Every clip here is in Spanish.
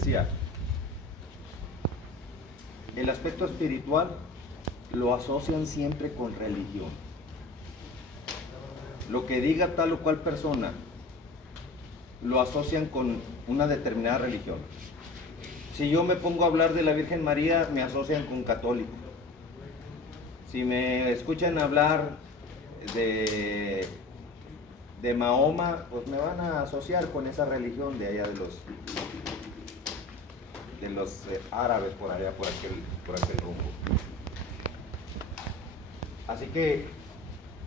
decía, el aspecto espiritual lo asocian siempre con religión. Lo que diga tal o cual persona lo asocian con una determinada religión. Si yo me pongo a hablar de la Virgen María, me asocian con católico. Si me escuchan hablar de Mahoma, pues me van a asociar con esa religión de allá de los árabes por allá, por aquel rumbo. Así que,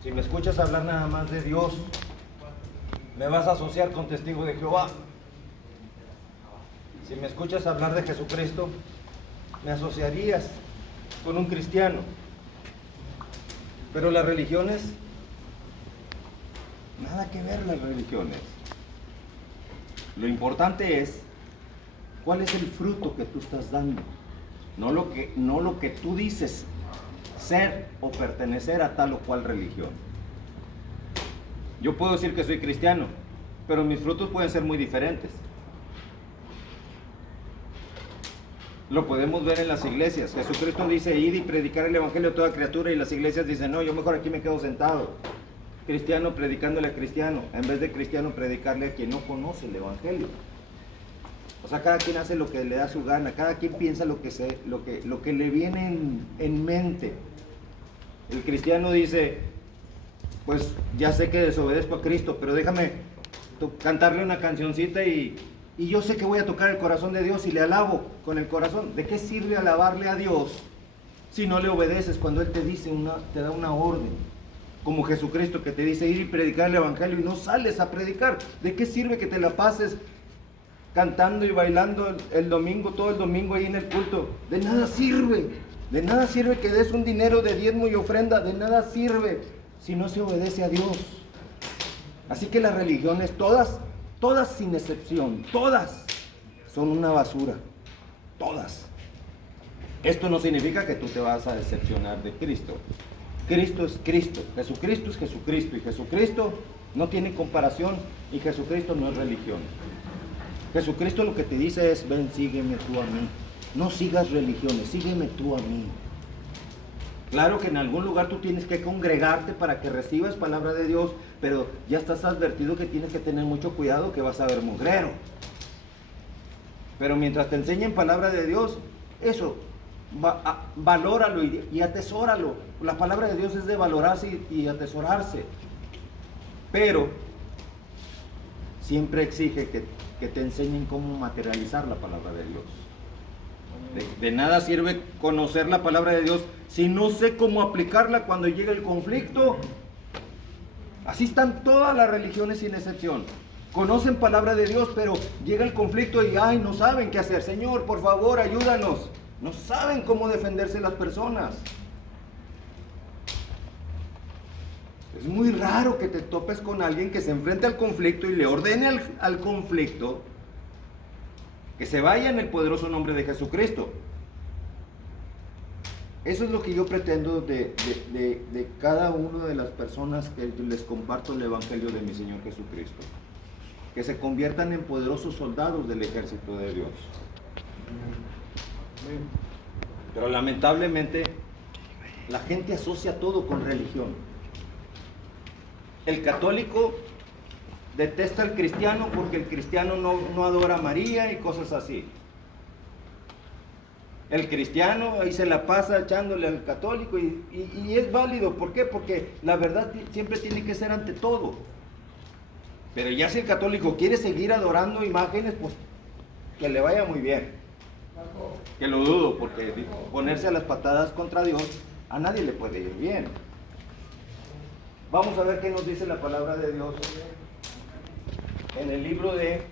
si me escuchas hablar nada más de Dios, me vas a asociar con Testigo de Jehová. Si me escuchas hablar de Jesucristo, me asociarías con un cristiano. Pero las religiones, nada que ver las religiones. Lo importante es cuál es el fruto que tú estás dando, no lo que tú dices ser o pertenecer a tal o cual religión. Yo puedo decir que soy cristiano, pero mis frutos pueden ser muy diferentes. Lo podemos ver en las iglesias. Jesucristo dice, id y predicar el evangelio a toda criatura, y las iglesias dicen, no, yo mejor aquí me quedo sentado. Cristiano predicándole a cristiano, en vez de cristiano predicarle a quien no conoce el evangelio. O sea, cada quien hace lo que le da su gana, cada quien piensa lo que le viene en mente. El cristiano dice, pues ya sé que desobedezco a Cristo, pero déjame cantarle una cancioncita y yo sé que voy a tocar el corazón de Dios y le alabo con el corazón. ¿De qué sirve alabarle a Dios si no le obedeces cuando Él te da una orden? Como Jesucristo que te dice ir y predicar el evangelio y no sales a predicar. ¿De qué sirve que te la pases cantando y bailando el domingo, todo el domingo ahí en el culto? De nada sirve. De nada sirve que des un dinero de diezmo y ofrenda. De nada sirve si no se obedece a Dios. Así que las religiones, todas sin excepción, todas son una basura. Todas. Esto no significa que tú te vas a decepcionar de Cristo. Cristo es Cristo, Jesucristo es Jesucristo, y Jesucristo no tiene comparación, y Jesucristo no es religión. Jesucristo lo que te dice es, ven, sígueme tú a mí. No sigas religiones, sígueme tú a mí. Claro que en algún lugar tú tienes que congregarte para que recibas palabra de Dios, pero ya estás advertido que tienes que tener mucho cuidado, que vas a ver mugrero. Pero mientras te enseñen palabra de Dios, eso, valóralo y atesóralo. La palabra de Dios es de valorarse y atesorarse. Pero siempre exige que te enseñen cómo materializar la palabra de Dios. De nada sirve conocer la palabra de Dios si no sé cómo aplicarla cuando llegue el conflicto. Así están todas las religiones sin excepción. Conocen palabra de Dios, pero llega el conflicto y no saben qué hacer. Señor, por favor, ayúdanos. No saben cómo defenderse las personas. Es muy raro que te topes con alguien que se enfrente al conflicto y le ordene al conflicto que se vaya en el poderoso nombre de Jesucristo. Eso es lo que yo pretendo de cada una de las personas que les comparto el evangelio de mi Señor Jesucristo. Que se conviertan en poderosos soldados del ejército de Dios. Pero lamentablemente la gente asocia todo con religión. El católico detesta al cristiano porque el cristiano no adora a María y cosas así. El cristiano ahí se la pasa echándole al católico y es válido. ¿Por qué? Porque la verdad siempre tiene que ser ante todo. Pero ya si el católico quiere seguir adorando imágenes, pues que le vaya muy bien. Que lo dudo, porque ponerse a las patadas contra Dios a nadie le puede ir bien. Vamos a ver qué nos dice la palabra de Dios en el libro de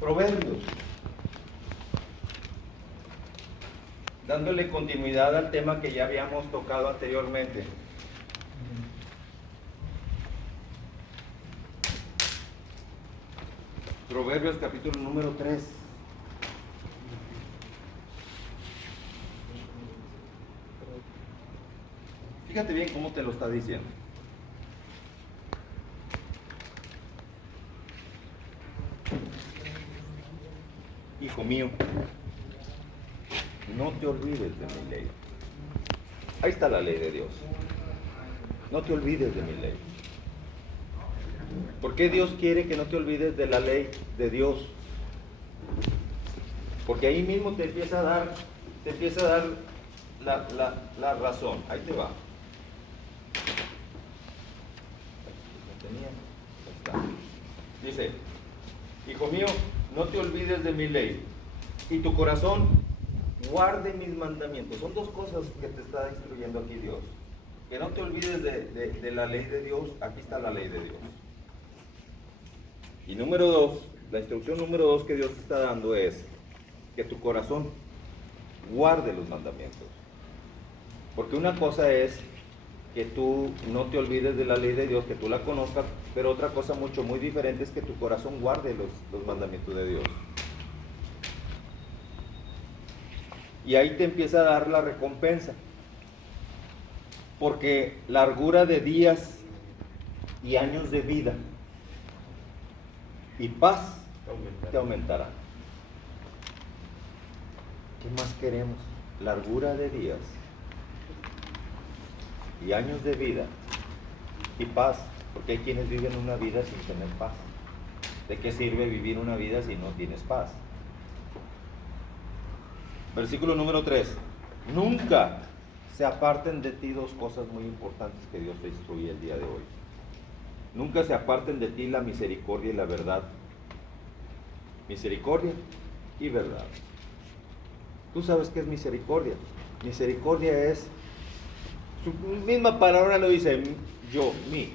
Proverbios, dándole continuidad al tema que ya habíamos tocado anteriormente. Proverbios capítulo número 3. Fíjate bien cómo te lo está diciendo. hijo mío, no te olvides de mi ley. Ahí está la ley de Dios. No te olvides de mi ley. ¿Por qué Dios quiere que no te olvides de la ley de Dios? Porque ahí mismo te empieza a dar la razón. Ahí te va. Ahí está. Dice, hijo mío, no te olvides de mi ley, y tu corazón guarde mis mandamientos. Son dos cosas que te está instruyendo aquí Dios. Que no te olvides de la ley de Dios. Aquí está la ley de Dios. Y número dos, la instrucción número dos que Dios te está dando es que tu corazón guarde los mandamientos. Porque una cosa es que tú no te olvides de la ley de Dios, que tú la conozcas, pero otra cosa muy diferente es que tu corazón guarde los mandamientos de Dios. Y ahí te empieza a dar la recompensa. Porque largura de días y años de vida y paz te aumentará. ¿Qué más queremos? Largura de días y años de vida y paz, porque hay quienes viven una vida sin tener paz. ¿De qué sirve vivir una vida si no tienes paz? Versículo número 3. Nunca se aparten de ti dos cosas muy importantes que Dios te instruye el día de hoy. Nunca se aparten de ti la misericordia y la verdad. Misericordia y verdad. Tú sabes qué es misericordia. Misericordia es, su misma palabra lo dice, yo, mi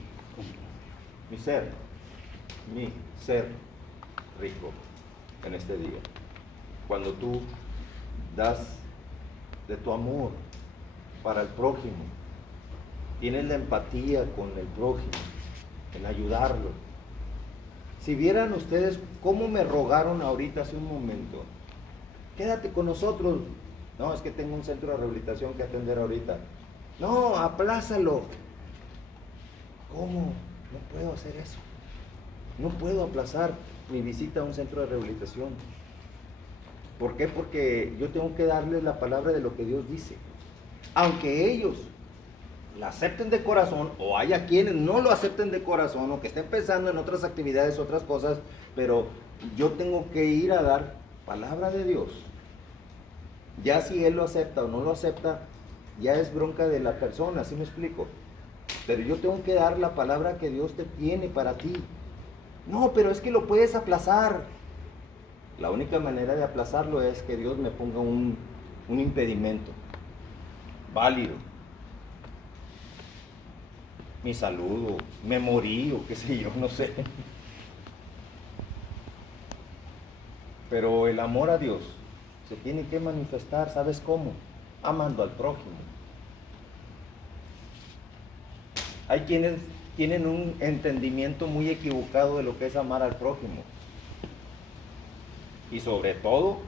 ser rico en este día. Cuando tú das de tu amor para el prójimo, tienes la empatía con el prójimo, en ayudarlo. Si vieran ustedes cómo me rogaron ahorita hace un momento, quédate con nosotros. No, es que tengo un centro de rehabilitación que atender ahorita. No, aplázalo. ¿Cómo? No puedo hacer eso. No puedo aplazar mi visita a un centro de rehabilitación. ¿Por qué? Porque yo tengo que darles la palabra de lo que Dios dice. Aunque ellos la acepten de corazón, o haya quienes no lo acepten de corazón, o que estén pensando en otras actividades, otras cosas, pero yo tengo que ir a dar palabra de Dios. Ya si él lo acepta o no lo acepta, ya es bronca de la persona, ¿sí me explico? Pero yo tengo que dar la palabra que Dios te tiene para ti. No, pero es que lo puedes aplazar. La única manera de aplazarlo es que Dios me ponga un impedimento válido. Mi salud, o me morí, o qué sé yo, no sé. Pero el amor a Dios se tiene que manifestar, ¿sabes cómo? Amando al prójimo. Hay quienes tienen un entendimiento muy equivocado de lo que es amar al prójimo. Y sobre todo,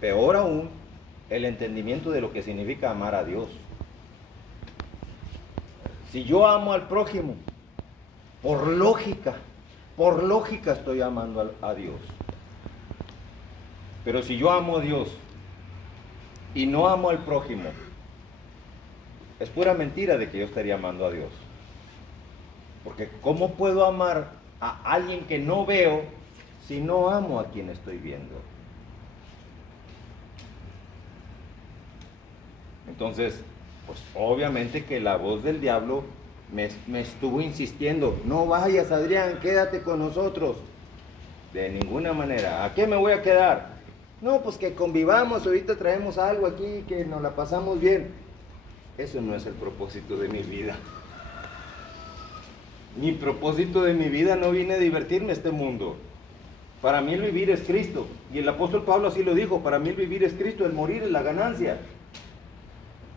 peor aún, el entendimiento de lo que significa amar a Dios. Si yo amo al prójimo, por lógica estoy amando a Dios. Pero si yo amo a Dios y no amo al prójimo, es pura mentira de que yo estaría amando a Dios. Porque ¿cómo puedo amar a alguien que no veo si no amo a quien estoy viendo? Entonces, pues obviamente que la voz del diablo me estuvo insistiendo, no vayas Adrián, quédate con nosotros. De ninguna manera. ¿A qué me voy a quedar? No, pues que convivamos, ahorita traemos algo aquí, que nos la pasamos bien. Eso no es el propósito de mi vida. Mi propósito de mi vida no viene a divertirme este mundo. Para mí el vivir es Cristo. Y el apóstol Pablo así lo dijo, para mí el vivir es Cristo, el morir es la ganancia.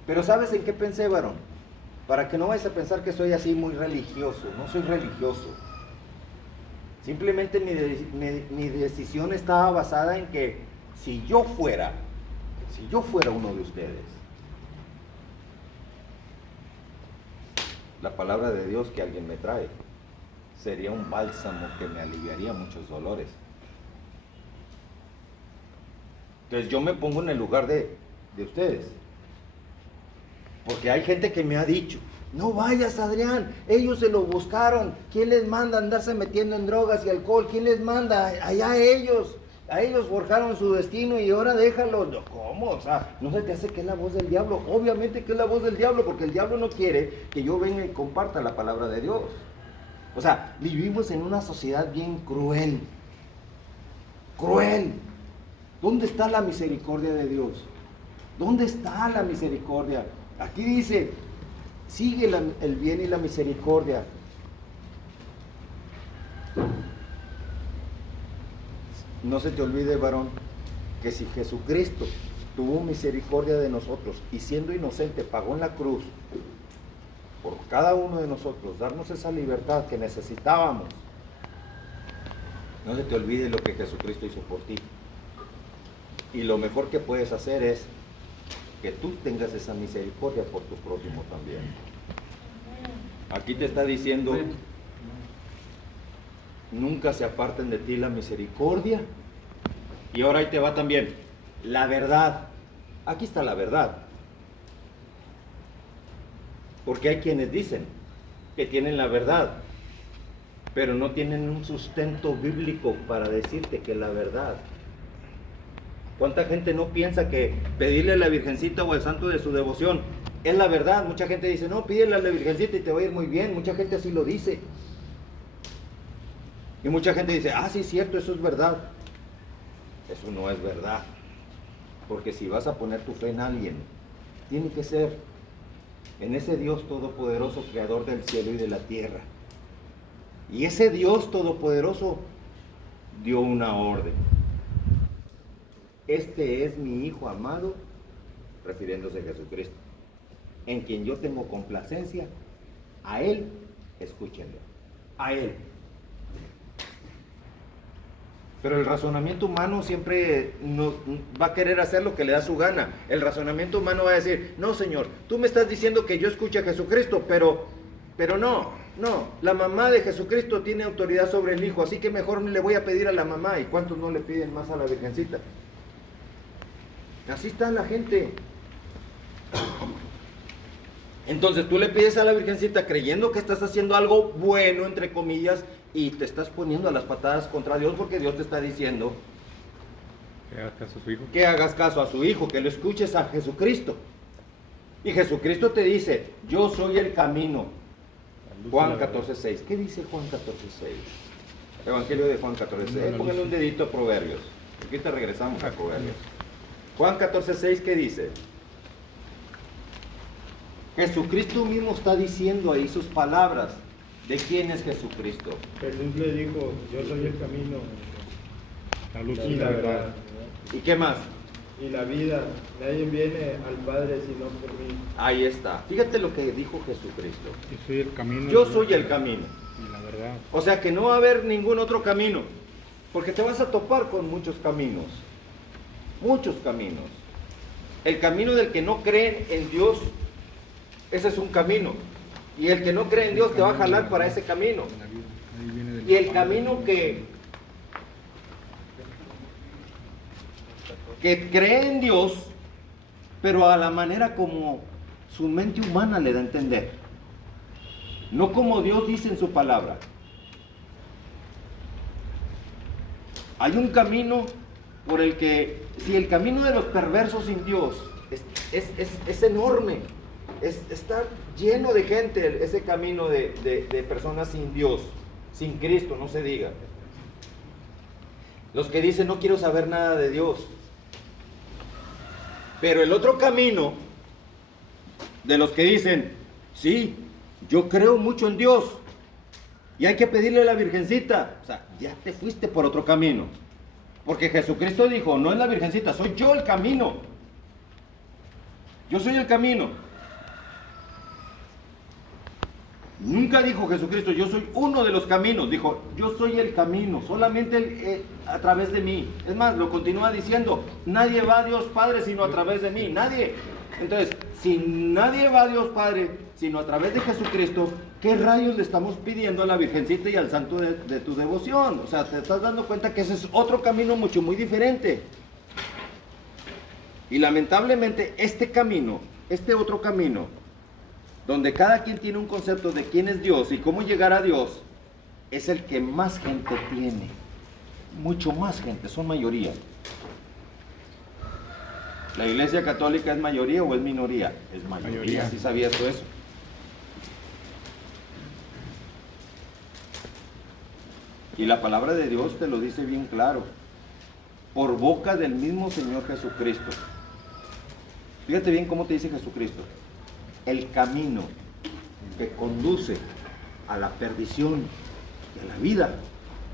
Pero ¿sabes en qué pensé, varón? Para que no vayas a pensar que soy así muy religioso. No soy religioso. Simplemente mi decisión estaba basada en que si yo fuera uno de ustedes, la palabra de Dios que alguien me trae sería un bálsamo que me aliviaría muchos dolores. Entonces yo me pongo en el lugar de ustedes. Porque hay gente que me ha dicho, no vayas, Adrián, ellos se lo buscaron. ¿Quién les manda andarse metiendo en drogas y alcohol? ¿Quién les manda? Allá ellos. A ellos forjaron su destino y ahora déjalo. No, ¿cómo? O sea, ¿no se te hace que es la voz del diablo? Obviamente que es la voz del diablo, porque el diablo no quiere que yo venga y comparta la palabra de Dios. O sea, vivimos en una sociedad bien cruel. Cruel. ¿Dónde está la misericordia de Dios? ¿Dónde está la misericordia? Aquí dice, sigue el bien y la misericordia. No se te olvide, varón, que si Jesucristo tuvo misericordia de nosotros y siendo inocente pagó en la cruz por cada uno de nosotros, darnos esa libertad que necesitábamos, no se te olvide lo que Jesucristo hizo por ti. Y lo mejor que puedes hacer es que tú tengas esa misericordia por tu prójimo también. Aquí te está diciendo, nunca se aparten de ti la misericordia. Y ahora ahí te va también la verdad. Aquí está la verdad. Porque hay quienes dicen que tienen la verdad, pero no tienen un sustento bíblico para decirte que la verdad. ¿Cuánta gente no piensa que pedirle a la Virgencita o al santo de su devoción es la verdad? Mucha gente dice, no, pídele a la Virgencita y te va a ir muy bien. Mucha gente así lo dice. Y mucha gente dice, ah, sí, es cierto, eso es verdad. Eso no es verdad. Porque si vas a poner tu fe en alguien, tiene que ser en ese Dios todopoderoso, creador del cielo y de la tierra. Y ese Dios todopoderoso dio una orden. Este es mi Hijo amado, refiriéndose a Jesucristo, en quien yo tengo complacencia. A Él, escúchenlo, a Él. Pero el razonamiento humano siempre no, va a querer hacer lo que le da su gana. El razonamiento humano va a decir, no, Señor, tú me estás diciendo que yo escuche a Jesucristo, pero no, la mamá de Jesucristo tiene autoridad sobre el Hijo, así que mejor le voy a pedir a la mamá. ¿Y cuántos no le piden más a la Virgencita? Así está la gente. Entonces tú le pides a la Virgencita creyendo que estás haciendo algo bueno, entre comillas, y te estás poniendo a las patadas contra Dios, porque Dios te está diciendo que hagas caso a su Hijo. Que hagas caso a su Hijo, que lo escuches a Jesucristo. Y Jesucristo te dice, yo soy el camino. Juan 14:6. ¿Qué dice Juan 14:6? Evangelio de Juan 14:6. Pónganle un dedito a Proverbios. Aquí te regresamos a Proverbios. Juan 14:6, ¿qué dice? Jesucristo mismo está diciendo ahí sus palabras. ¿De quién es Jesucristo? Jesús le dijo, yo soy el camino, La luz y la verdad, ¿Y qué más? y la vida. Nadie viene al Padre sino por mí. Ahí está. Fíjate lo que dijo Jesucristo. Yo soy el camino. Yo soy el camino. Y la verdad. O sea que no va a haber ningún otro camino. Porque te vas a topar con muchos caminos. Muchos caminos. El camino del que no creen en Dios, ese es un camino. Y el que no cree en Dios te va a jalar para ese camino. Y el camino que cree en Dios, pero a la manera como su mente humana le da a entender. No como Dios dice en su palabra. Hay un camino por el que, si el camino de los perversos sin Dios es enorme, está lleno de gente, ese camino de personas sin Dios, sin Cristo, no se diga. Los que dicen, no quiero saber nada de Dios. Pero el otro camino, de los que dicen, sí, yo creo mucho en Dios, y hay que pedirle a la Virgencita. O sea, ya te fuiste por otro camino. Porque Jesucristo dijo, no es la Virgencita, soy yo el camino. Yo soy el camino. Nunca dijo Jesucristo, yo soy uno de los caminos. Dijo, yo soy el camino, solamente a través de mí. Es más, lo continúa diciendo, nadie va a Dios Padre sino a través de mí. Nadie. Entonces, si nadie va a Dios Padre sino a través de Jesucristo, ¿qué rayos le estamos pidiendo a la Virgencita y al santo de tu devoción? O sea, te estás dando cuenta que ese es otro camino muy diferente. Y lamentablemente este camino, este otro camino, donde cada quien tiene un concepto de quién es Dios y cómo llegar a Dios, es el que más gente tiene. Mucho más gente, son mayoría. ¿La Iglesia Católica es mayoría o es minoría? Es mayoría. ¿Sí sabías tú eso? Y la palabra de Dios te lo dice bien claro, por boca del mismo Señor Jesucristo. Fíjate bien cómo te dice Jesucristo: el camino que conduce a la perdición y a la vida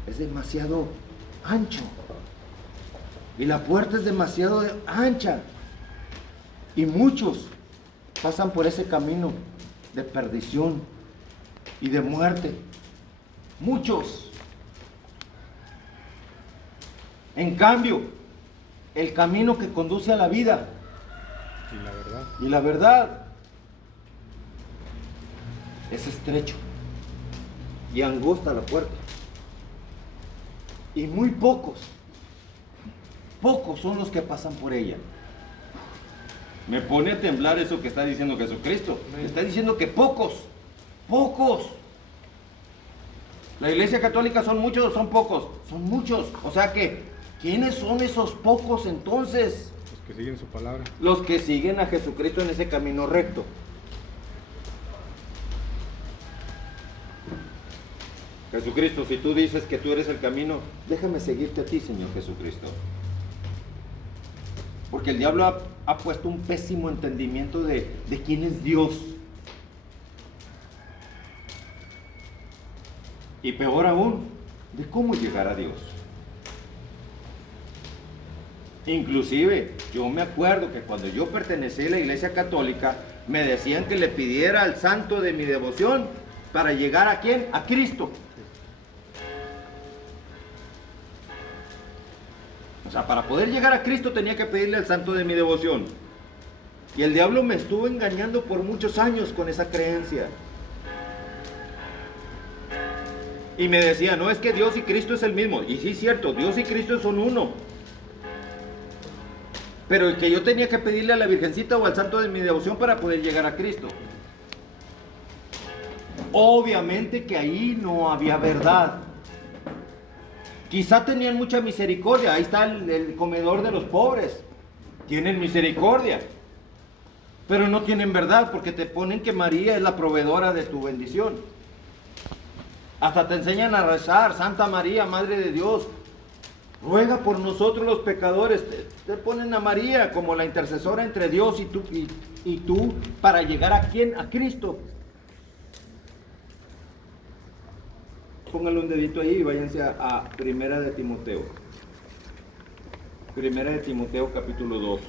es demasiado ancho, y la puerta es demasiado ancha, y muchos pasan por ese camino de perdición y de muerte. Muchos. En cambio, el camino que conduce a la vida y la verdad es estrecho y angosta la puerta, y muy pocos son los que pasan por ella. Me pone a temblar eso que está diciendo Jesucristo. Está diciendo que pocos. ¿La Iglesia Católica son muchos o son pocos? Son muchos. O sea que, ¿quiénes son esos pocos entonces? Los que siguen su palabra. Los que siguen a Jesucristo en ese camino recto. Jesucristo, si tú dices que tú eres el camino, déjame seguirte a ti, Señor Jesucristo. Porque el diablo ha puesto un pésimo entendimiento de quién es Dios. Y peor aún, de cómo llegar a Dios. Inclusive, yo me acuerdo que cuando yo pertenecí a la Iglesia Católica, me decían que le pidiera al santo de mi devoción para llegar ¿a quién? A Cristo. O sea, para poder llegar a Cristo tenía que pedirle al santo de mi devoción. Y el diablo me estuvo engañando por muchos años con esa creencia. Y me decía, no, es que Dios y Cristo es el mismo. Y sí es cierto, Dios y Cristo son uno. Pero el que yo tenía que pedirle a la Virgencita o al santo de mi devoción para poder llegar a Cristo. Obviamente que ahí no había verdad. Quizá tenían mucha misericordia. Ahí está el comedor de los pobres. Tienen misericordia. Pero no tienen verdad, porque te ponen que María es la proveedora de tu bendición. Hasta te enseñan a rezar: Santa María, Madre de Dios, ruega por nosotros los pecadores. Te ponen a María como la intercesora entre Dios y tú para llegar ¿a quién? A Cristo. Pónganle un dedito ahí y váyanse a Primera de Timoteo. Primera de Timoteo capítulo 2.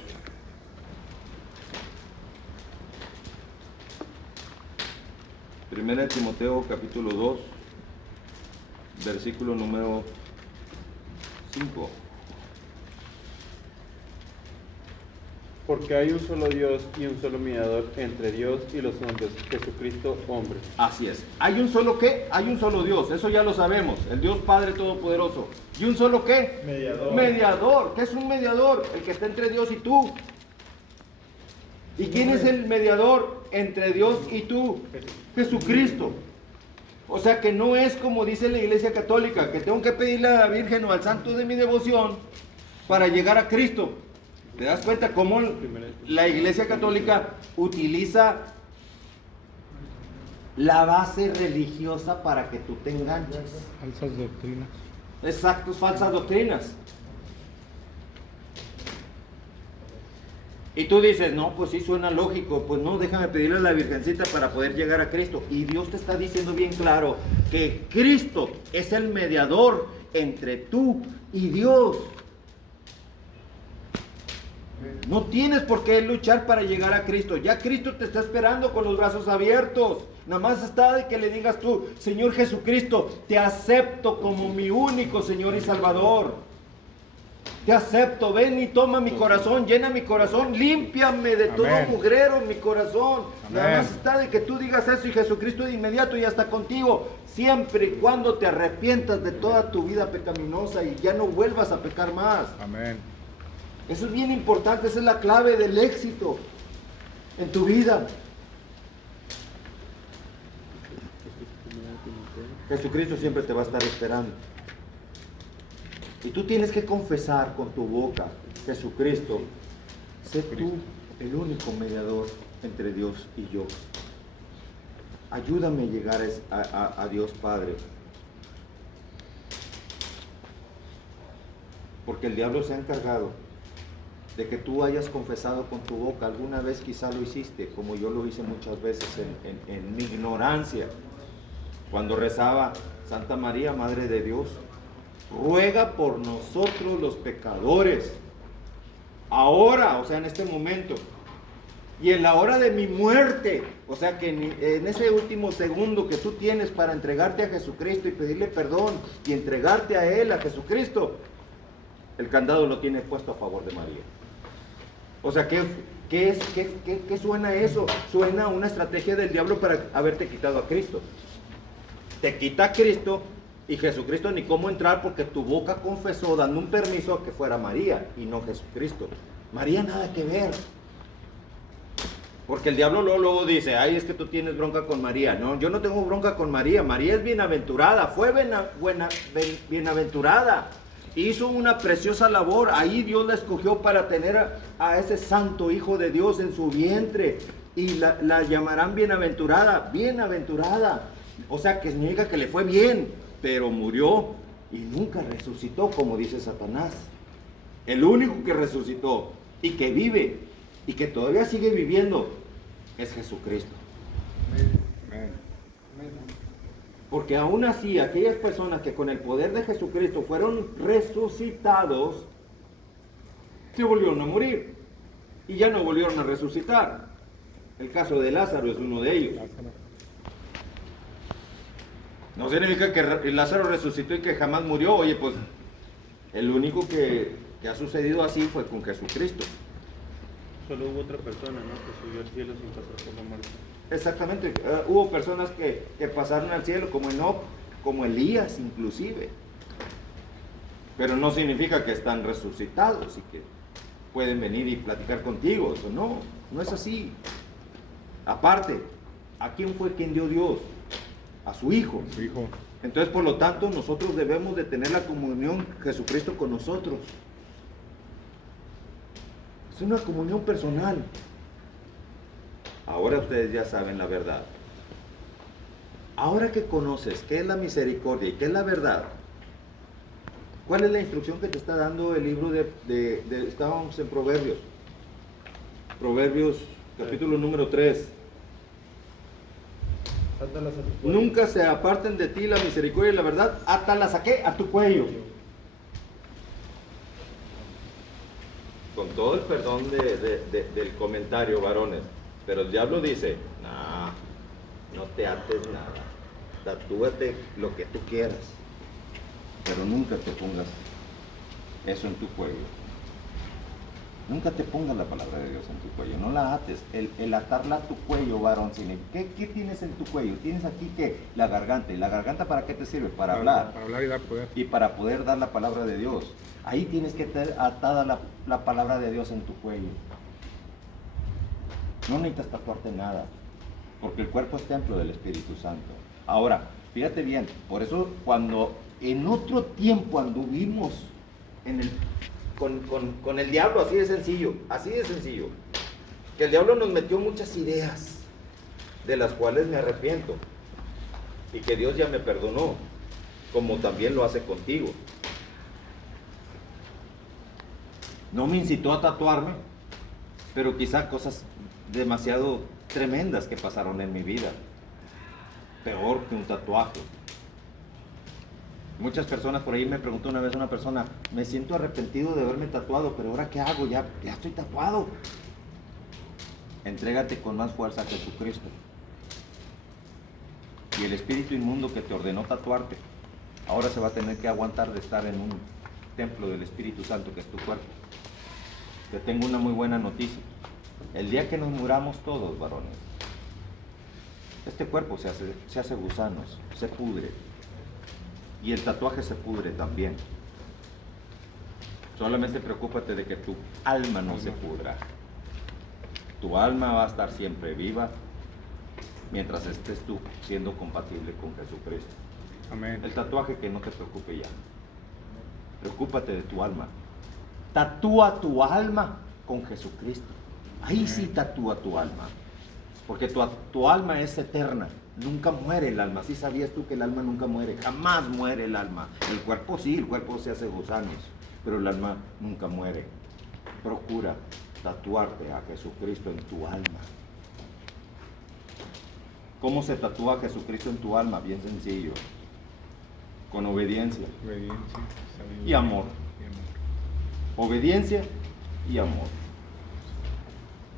Primera de Timoteo capítulo 2, versículo número 5. Porque hay un solo Dios y un solo mediador entre Dios y los hombres, Jesucristo hombre. Así es. ¿Hay un solo qué? Hay un solo Dios, eso ya lo sabemos, el Dios Padre Todopoderoso. ¿Y un solo qué? Mediador. Mediador. ¿Qué es un mediador? El que está entre Dios y tú. ¿Y quién es el mediador entre Dios y tú? Jesucristo. O sea que no es como dice la Iglesia Católica, que tengo que pedirle a la Virgen o al santo de mi devoción para llegar a Cristo. ¿Te das cuenta cómo la Iglesia Católica utiliza la base religiosa para que tú te enganches? Falsas doctrinas. Exacto, falsas doctrinas. Y tú dices, no, pues sí suena lógico, pues no, déjame pedirle a la Virgencita para poder llegar a Cristo. Y Dios te está diciendo bien claro que Cristo es el mediador entre tú y Dios. No tienes por qué luchar para llegar a Cristo. Ya Cristo te está esperando con los brazos abiertos. Nada más está de que le digas tú: Señor Jesucristo, te acepto como mi único Señor y Salvador. Te acepto, ven y toma mi corazón, llena mi corazón, límpiame de todo mugrero en mi corazón. Nada más está de que tú digas eso y Jesucristo de inmediato ya está contigo. Siempre y cuando te arrepientas de toda tu vida pecaminosa y ya no vuelvas a pecar más. Amén. Eso es bien importante, esa es la clave del éxito en tu vida. Jesucristo siempre te va a estar esperando. Y tú tienes que confesar con tu boca, Jesucristo, sé tú el único mediador entre Dios y yo. Ayúdame a llegar a Dios Padre. Porque el diablo se ha encargado de que tú hayas confesado con tu boca. Alguna vez quizá lo hiciste, como yo lo hice muchas veces en mi ignorancia. Cuando rezaba, Santa María, Madre de Dios, ruega por nosotros los pecadores, ahora, o sea, en este momento, y en la hora de mi muerte, o sea, que en ese último segundo que tú tienes para entregarte a Jesucristo y pedirle perdón y entregarte a Él, a Jesucristo, el candado lo tiene puesto a favor de María. O sea, ¿qué suena eso? Suena una estrategia del diablo para haberte quitado a Cristo. Te quita a Cristo y Jesucristo ni cómo entrar porque tu boca confesó dando un permiso a que fuera María y no Jesucristo. María nada que ver. Porque el diablo luego dice, ay, es que tú tienes bronca con María. No, yo no tengo bronca con María. María es bienaventurada, fue bienaventurada. Hizo una preciosa labor. Ahí Dios la escogió para tener a ese santo Hijo de Dios en su vientre. Y la llamarán bienaventurada, bienaventurada. O sea, que significa que le fue bien, pero murió y nunca resucitó, como dice Satanás. El único que resucitó y que vive y que todavía sigue viviendo es Jesucristo. Porque aún así, aquellas personas que con el poder de Jesucristo fueron resucitados, se volvieron a morir y ya no volvieron a resucitar. El caso de Lázaro es uno de ellos. No significa que Lázaro resucitó y que jamás murió. Oye, pues el único que ha sucedido así fue con Jesucristo. Solo hubo otra persona, ¿no?, que subió al cielo sin pasar por la muerte. Exactamente. Hubo personas que pasaron al cielo, como Enoc, como Elías inclusive. Pero no significa que están resucitados y que pueden venir y platicar contigo. Eso no es así. Aparte, ¿a quién fue quien dio Dios? A su Hijo. Su Hijo. Entonces, por lo tanto, nosotros debemos de tener la comunión Jesucristo con nosotros. Es una comunión personal. Ahora ustedes ya saben la verdad. Ahora que conoces qué es la misericordia y qué es la verdad, ¿cuál es la instrucción que te está dando el libro estábamos en Proverbios? Cuernos, capítulo número 3. Átalas a tu cuello. Nunca se aparten de ti la misericordia y la verdad, átalas ¿a qué? A tu cuello. Con todo el perdón del comentario, varones, pero el diablo dice, no te ates nada, tatúate lo que tú quieras, pero nunca te pongas eso en tu cuello. Nunca te pongas la palabra de Dios en tu cuello, no la ates. El atarla a tu cuello, varón, ¿qué tienes en tu cuello? Tienes aquí ¿qué? La garganta. ¿Y la garganta para qué te sirve? Para hablar. Para hablar y dar poder. Y para poder dar la palabra de Dios. Ahí tienes que tener atada la palabra de Dios en tu cuello. No necesitas tatuarte nada, porque el cuerpo es templo del Espíritu Santo. Ahora, fíjate bien, por eso cuando en otro tiempo anduvimos con el diablo, así de sencillo, que el diablo nos metió muchas ideas, de las cuales me arrepiento, y que Dios ya me perdonó, como también lo hace contigo. No me incitó a tatuarme, pero quizá cosas demasiado tremendas que pasaron en mi vida, peor que un tatuaje. Muchas personas por ahí me preguntó una vez una persona, me siento arrepentido de haberme tatuado, pero ahora ¿qué hago? Ya estoy tatuado. Entrégate con más fuerza a Jesucristo. Y el espíritu inmundo que te ordenó tatuarte, ahora se va a tener que aguantar de estar en un templo del Espíritu Santo que es tu cuerpo. Te tengo una muy buena noticia. El día que nos muramos todos, varones, este cuerpo se hace gusanos, se pudre. Y el tatuaje se pudre también. Solamente preocúpate de que tu alma no se pudra. Tu alma va a estar siempre viva mientras estés tú siendo compatible con Jesucristo. Amén. El tatuaje que no te preocupe ya. Preocúpate de tu alma. Tatúa tu alma con Jesucristo. Ahí sí tatúa tu alma. Porque tu alma es eterna. Nunca muere el alma. ¿Sí sabías tú que el alma nunca muere? Jamás muere el alma. El cuerpo sí, el cuerpo se hace gusanos. Pero el alma nunca muere. Procura tatuarte a Jesucristo en tu alma. ¿Cómo se tatúa a Jesucristo en tu alma? Bien sencillo. Con obediencia Obediencia, sabiduría y amor. y amor. Obediencia y amor.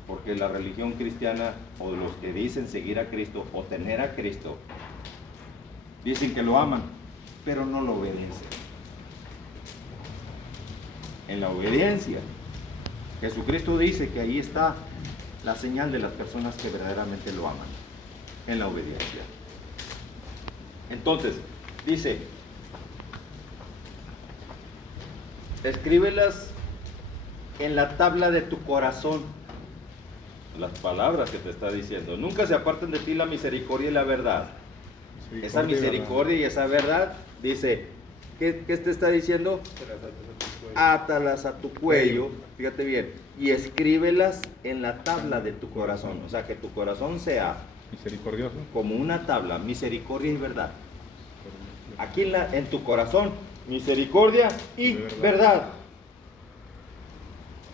Porque la religión cristiana, o los que dicen seguir a Cristo o tener a Cristo, dicen que lo aman, pero no lo obedecen. En la obediencia, Jesucristo dice que ahí está la señal de las personas que verdaderamente lo aman. En la obediencia. Entonces, dice, escríbelas en la tabla de tu corazón. Las palabras que te está diciendo. Nunca se aparten de ti la misericordia y la verdad. Esa misericordia y esa verdad, dice, ¿qué te está diciendo? Átalas a tu cuello, fíjate bien, y escríbelas en la tabla de tu corazón. O sea, que tu corazón sea Misericordioso. como una tabla, misericordia y verdad. Aquí en tu corazón, misericordia y verdad.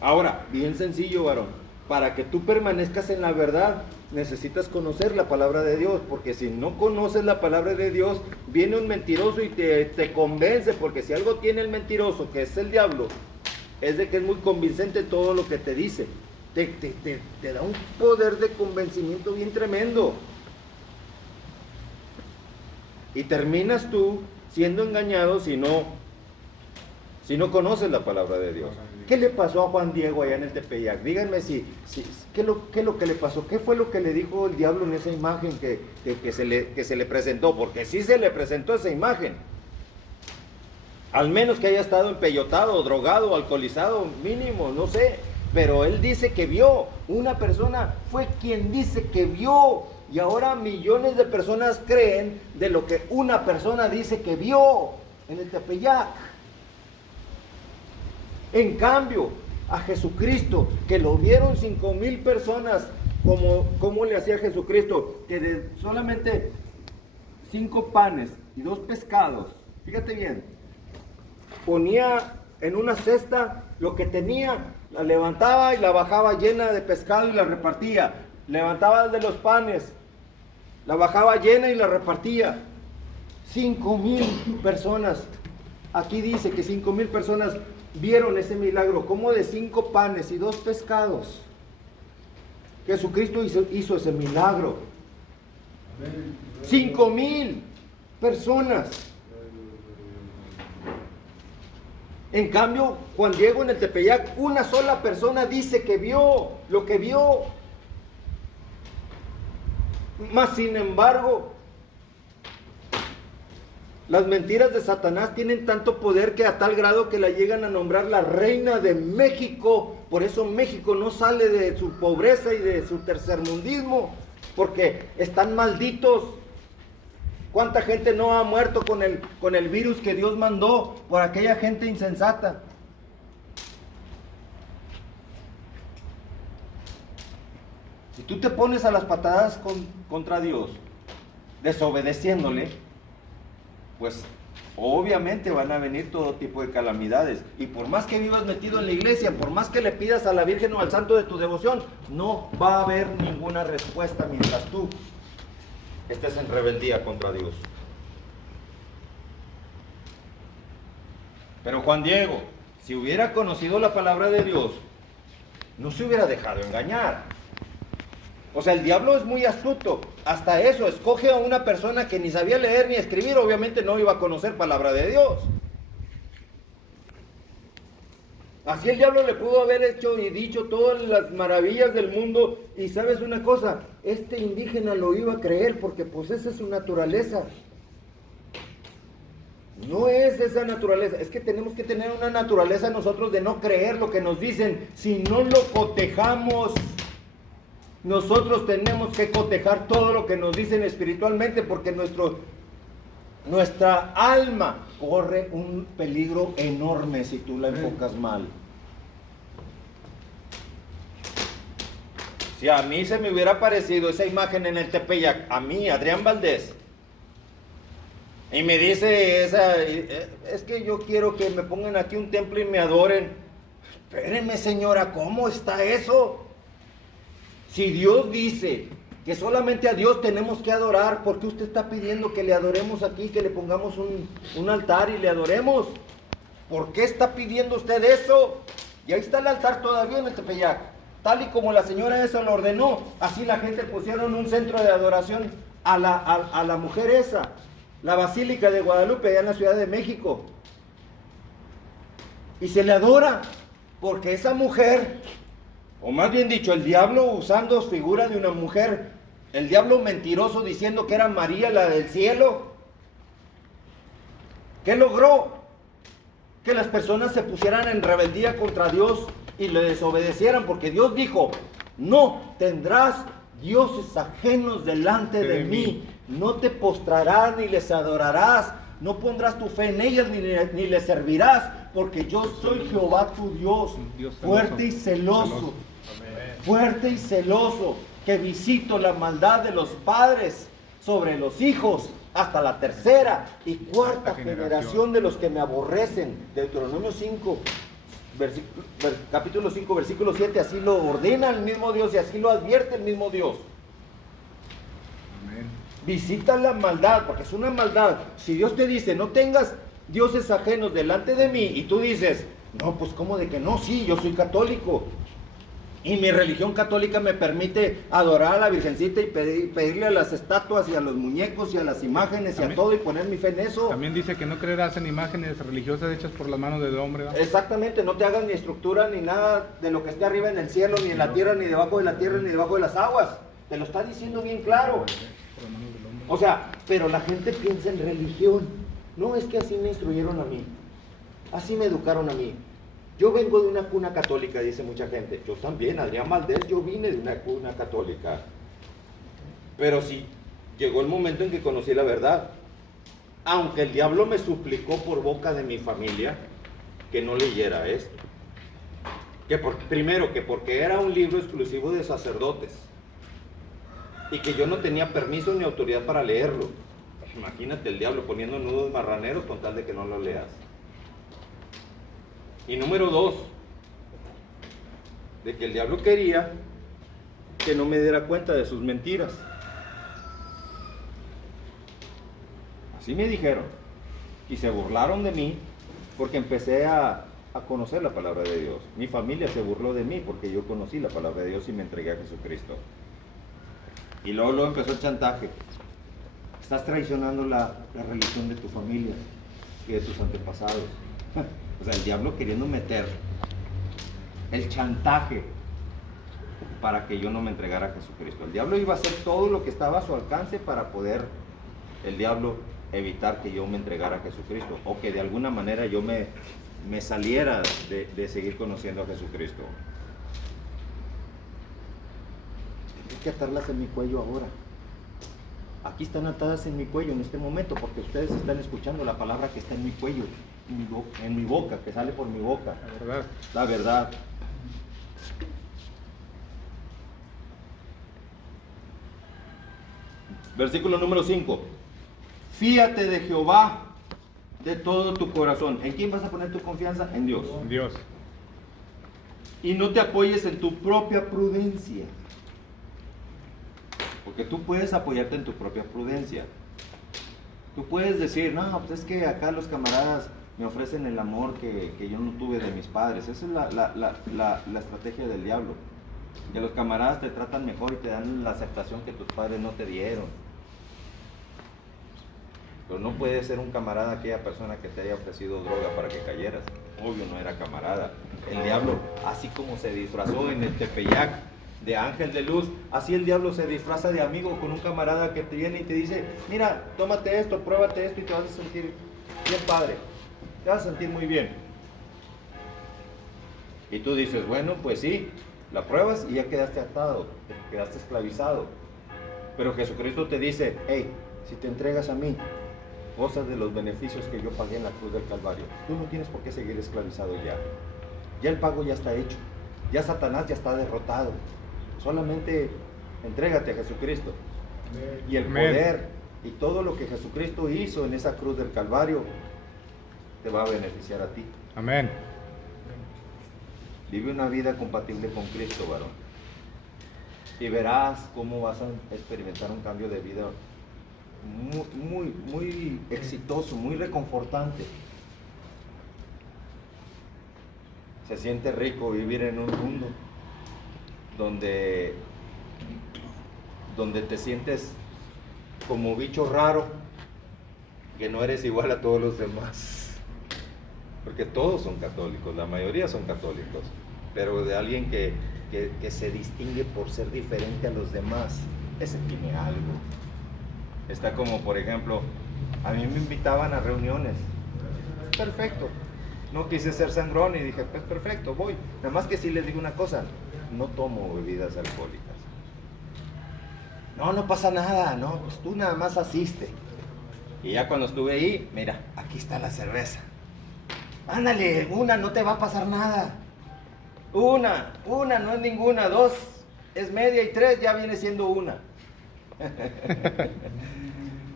Ahora, bien sencillo, varón. Para que tú permanezcas en la verdad, necesitas conocer la palabra de Dios, porque si no conoces la palabra de Dios, viene un mentiroso y te convence, porque si algo tiene el mentiroso, que es el diablo, es de que es muy convincente todo lo que te dice. Te da un poder de convencimiento bien tremendo. Y terminas tú siendo engañado si no conoces la palabra de Dios. ¿Qué le pasó a Juan Diego allá en el Tepeyac? Díganme ¿qué es lo que le pasó? ¿Qué fue lo que le dijo el diablo en esa imagen que se le presentó? Porque sí se le presentó esa imagen. Al menos que haya estado empeyotado, drogado, alcoholizado, mínimo, no sé. Pero él dice que vio. Una persona fue quien dice que vio. Y ahora millones de personas creen de lo que una persona dice que vio en el Tepeyac. En cambio, a Jesucristo, que lo vieron 5,000 personas, como le hacía Jesucristo, que de solamente 5 panes y 2 pescados, fíjate bien, ponía en una cesta lo que tenía, la levantaba y la bajaba llena de pescado y la repartía. Levantaba de los panes, la bajaba llena y la repartía. 5,000 personas. Aquí dice que 5,000 personas vieron ese milagro, como de 5 panes y 2 pescados. Jesucristo hizo ese milagro. 5,000 personas. En cambio, Juan Diego en el Tepeyac, una sola persona dice que vio lo que vio. Mas sin embargo, las mentiras de Satanás tienen tanto poder que a tal grado que la llegan a nombrar la reina de México. Por eso México no sale de su pobreza y de su tercermundismo, porque están malditos. ¿Cuánta gente no ha muerto con el virus que Dios mandó por aquella gente insensata? Si tú te pones a las patadas contra Dios, desobedeciéndole, pues obviamente van a venir todo tipo de calamidades. Y por más que vivas metido en la iglesia, por más que le pidas a la Virgen o al santo de tu devoción, no va a haber ninguna respuesta mientras tú estés en rebeldía contra Dios. Pero Juan Diego, si hubiera conocido la palabra de Dios, no se hubiera dejado engañar. O sea, el diablo es muy astuto. Hasta eso, escoge a una persona que ni sabía leer ni escribir, obviamente no iba a conocer palabra de Dios. Así el diablo le pudo haber hecho y dicho todas las maravillas del mundo. Y sabes una cosa, este indígena lo iba a creer porque pues esa es su naturaleza. No es esa naturaleza, es que tenemos que tener una naturaleza nosotros de no creer lo que nos dicen. Si no lo cotejamos, nosotros tenemos que cotejar todo lo que nos dicen espiritualmente, porque nuestra alma corre un peligro enorme si tú la enfocas mal. Si a mí se me hubiera aparecido esa imagen en el Tepeyac, a mí, Adrián Valdés, y me dice es que yo quiero que me pongan aquí un templo y me adoren. Espérenme, señora, ¿cómo está eso? Si Dios dice que solamente a Dios tenemos que adorar, ¿por qué usted está pidiendo que le adoremos aquí, que le pongamos un altar y le adoremos? ¿Por qué está pidiendo usted eso? Y ahí está el altar todavía en el Tepeyac, tal y como la señora esa lo ordenó. Así la gente pusieron un centro de adoración a la mujer esa, la Basílica de Guadalupe, allá en la Ciudad de México. Y se le adora, porque esa mujer, o más bien dicho, el diablo usando figura de una mujer, el diablo mentiroso diciendo que era María la del cielo, ¿qué logró? Que las personas se pusieran en rebeldía contra Dios y le desobedecieran, porque Dios dijo: no tendrás dioses ajenos delante de mí, no te postrarás ni les adorarás, no pondrás tu fe en ellas ni les servirás, porque yo soy Jehová tu Dios, fuerte y celoso, fuerte y celoso, que visito la maldad de los padres sobre los hijos hasta la tercera y cuarta generación de los que me aborrecen. Deuteronomio 5, capítulo 5, versículo 7, así lo ordena el mismo Dios y así lo advierte el mismo Dios. Amén. Visita la maldad, porque es una maldad. Si Dios te dice, no tengas dioses ajenos delante de mí, y tú dices, no, pues ¿cómo de que no? Sí, yo soy católico, y mi religión católica me permite adorar a la Virgencita y pedirle a las estatuas y a los muñecos y a las imágenes y a todo y poner mi fe en eso. También dice que no creerás en imágenes religiosas hechas por las manos del hombre, ¿verdad? Exactamente, no te hagas ni estructura ni nada de lo que esté arriba en el cielo, ni en la tierra, ni debajo de la tierra, ni debajo de las aguas. Te lo está diciendo bien claro. O sea, pero la gente piensa en religión. No, es que así me instruyeron a mí, así me educaron a mí. Yo vengo de una cuna católica, dice mucha gente. Yo también, Adrián Valdés, yo vine de una cuna católica. Pero sí, llegó el momento en que conocí la verdad. Aunque el diablo me suplicó por boca de mi familia que no leyera esto. Primero, que porque era un libro exclusivo de sacerdotes. Y que yo no tenía permiso ni autoridad para leerlo. Imagínate el diablo poniendo nudos marraneros con tal de que no lo leas. Y número 2, de que el diablo quería que no me diera cuenta de sus mentiras. Así me dijeron. Y se burlaron de mí porque empecé a conocer la palabra de Dios. Mi familia se burló de mí porque yo conocí la palabra de Dios y me entregué a Jesucristo. Y luego empezó el chantaje. Estás traicionando la religión de tu familia y de tus antepasados. O sea, el diablo queriendo meter el chantaje para que yo no me entregara a Jesucristo. El diablo iba a hacer todo lo que estaba a su alcance para poder, el diablo, evitar que yo me entregara a Jesucristo, o que de alguna manera yo me saliera de seguir conociendo a Jesucristo. Hay que atarlas en mi cuello ahora. Aquí están atadas en mi cuello en este momento, porque ustedes están escuchando la palabra que está en mi cuello, en mi boca, que sale por mi boca. La verdad. La verdad. Versículo número 5. Fíate de Jehová de todo tu corazón. ¿En quién vas a poner tu confianza? En Dios. Dios. Y no te apoyes en tu propia prudencia. Porque tú puedes apoyarte en tu propia prudencia. Tú puedes decir, no, pues es que acá los camaradas me ofrecen el amor que yo no tuve de mis padres. Esa es la estrategia del diablo. Que los camaradas te tratan mejor y te dan la aceptación que tus padres no te dieron. Pero no puede ser un camarada aquella persona que te haya ofrecido droga para que cayeras. Obvio no era camarada. El diablo, así como se disfrazó en el Tepeyac de ángel de luz, así el diablo se disfraza de amigo con un camarada que te viene y te dice, mira, tómate esto, pruébate esto y te vas a sentir bien padre, te vas a sentir muy bien. Y tú dices, bueno, pues sí, la pruebas y ya quedaste atado, quedaste esclavizado. Pero Jesucristo te dice, hey, si te entregas a mí, gozas de los beneficios que yo pagué en la cruz del Calvario. Tú no tienes por qué seguir esclavizado ya. Ya el pago ya está hecho. Ya Satanás ya está derrotado. Solamente entrégate a Jesucristo. Y el poder y todo lo que Jesucristo hizo en esa cruz del Calvario te va a beneficiar a ti. Amén. Vive una vida compatible con Cristo, varón. Y verás cómo vas a experimentar un cambio de vida muy exitoso, muy reconfortante. Se siente rico vivir en un mundo donde te sientes como bicho raro, que no eres igual a todos los demás. Porque todos son católicos, la mayoría son católicos, pero de alguien que se distingue por ser diferente a los demás, ese tiene algo. Está como, por ejemplo, a mí me invitaban a reuniones. Perfecto. No quise ser sangrón y dije, pues perfecto, voy. Nada más que sí les digo una cosa, no tomo bebidas alcohólicas. No pasa nada, no, pues tú nada más asiste. Y ya cuando estuve ahí, mira, aquí está la cerveza. Ándale, una, no te va a pasar nada. Una, no es ninguna, 2 es media y 3 ya viene siendo una.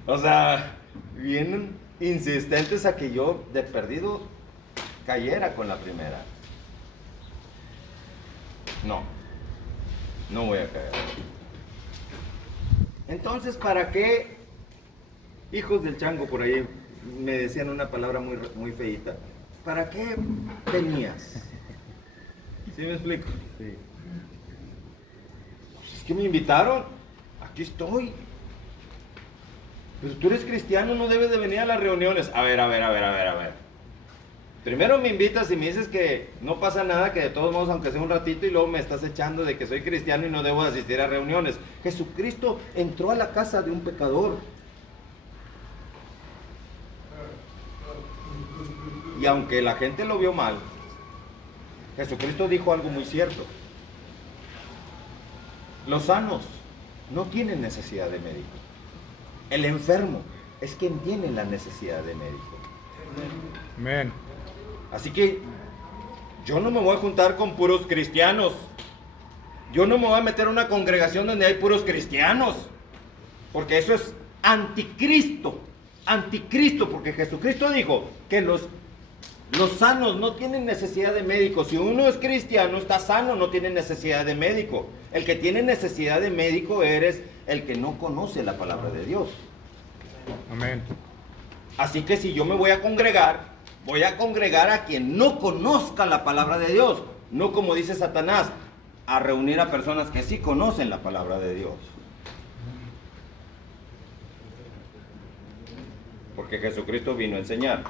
O sea, vienen insistentes a que yo de perdido cayera con la primera. No voy a caer. Entonces, ¿para qué? Hijos del chango, por ahí me decían una palabra muy feíta. ¿Para qué venías? ¿Sí me explico? Sí. Pues es que me invitaron, aquí estoy. Pero tú eres cristiano, no debes de venir a las reuniones. A ver. Primero me invitas y me dices que no pasa nada, que de todos modos, aunque sea un ratito, y luego me estás echando de que soy cristiano y no debo de asistir a reuniones. Jesucristo entró a la casa de un pecador. Y aunque la gente lo vio mal, Jesucristo dijo algo muy cierto. Los sanos no tienen necesidad de médico. El enfermo es quien tiene la necesidad de médico. Amén. Así que yo no me voy a juntar con puros cristianos. Yo no me voy a meter a una congregación donde hay puros cristianos. Porque eso es anticristo. Anticristo, porque Jesucristo dijo que los sanos no tienen necesidad de médico. Si uno es cristiano, está sano, no tiene necesidad de médico. El que tiene necesidad de médico eres el que no conoce la palabra de Dios. Amén. Así que si yo me voy a congregar a quien no conozca la palabra de Dios. No, como dice Satanás, a reunir a personas que sí conocen la palabra de Dios. Porque Jesucristo vino a enseñar.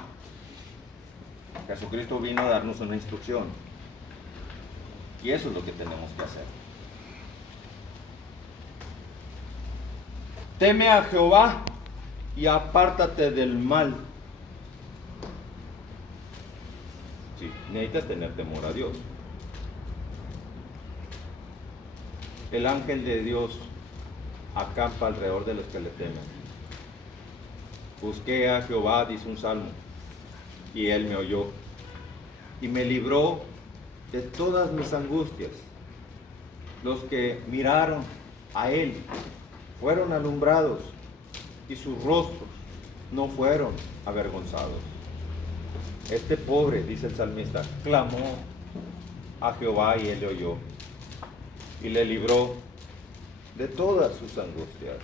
Jesucristo vino a darnos una instrucción. Y eso es lo que tenemos que hacer. Teme a Jehová y apártate del mal. Sí, necesitas tener temor a Dios. El ángel de Dios acampa alrededor de los que le temen. Busqué a Jehová, dice un salmo, y él me oyó y me libró de todas mis angustias. Los que miraron a él fueron alumbrados y sus rostros no fueron avergonzados. Este pobre, dice el salmista, clamó a Jehová y él le oyó y le libró de todas sus angustias.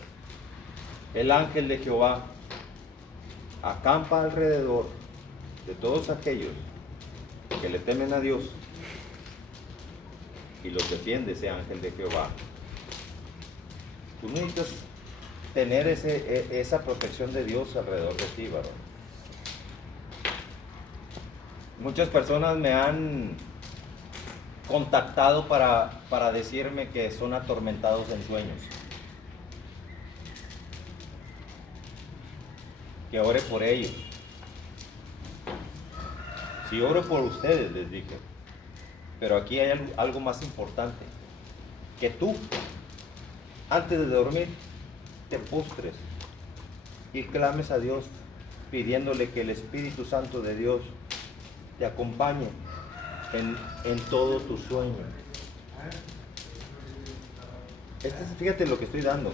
El ángel de Jehová acampa alrededor de todos aquellos que le temen a Dios y los defiende ese ángel de Jehová. Tú necesitas tener esa protección de Dios alrededor de ti, varón. Muchas personas me han contactado para decirme que son atormentados en sueños. Que ore por ellos. Si oro por ustedes, les dije. Pero aquí hay algo más importante. Que tú, antes de dormir, te postres y clames a Dios, pidiéndole que el Espíritu Santo de Dios te acompañe en todo tu sueño. Fíjate lo que estoy dando.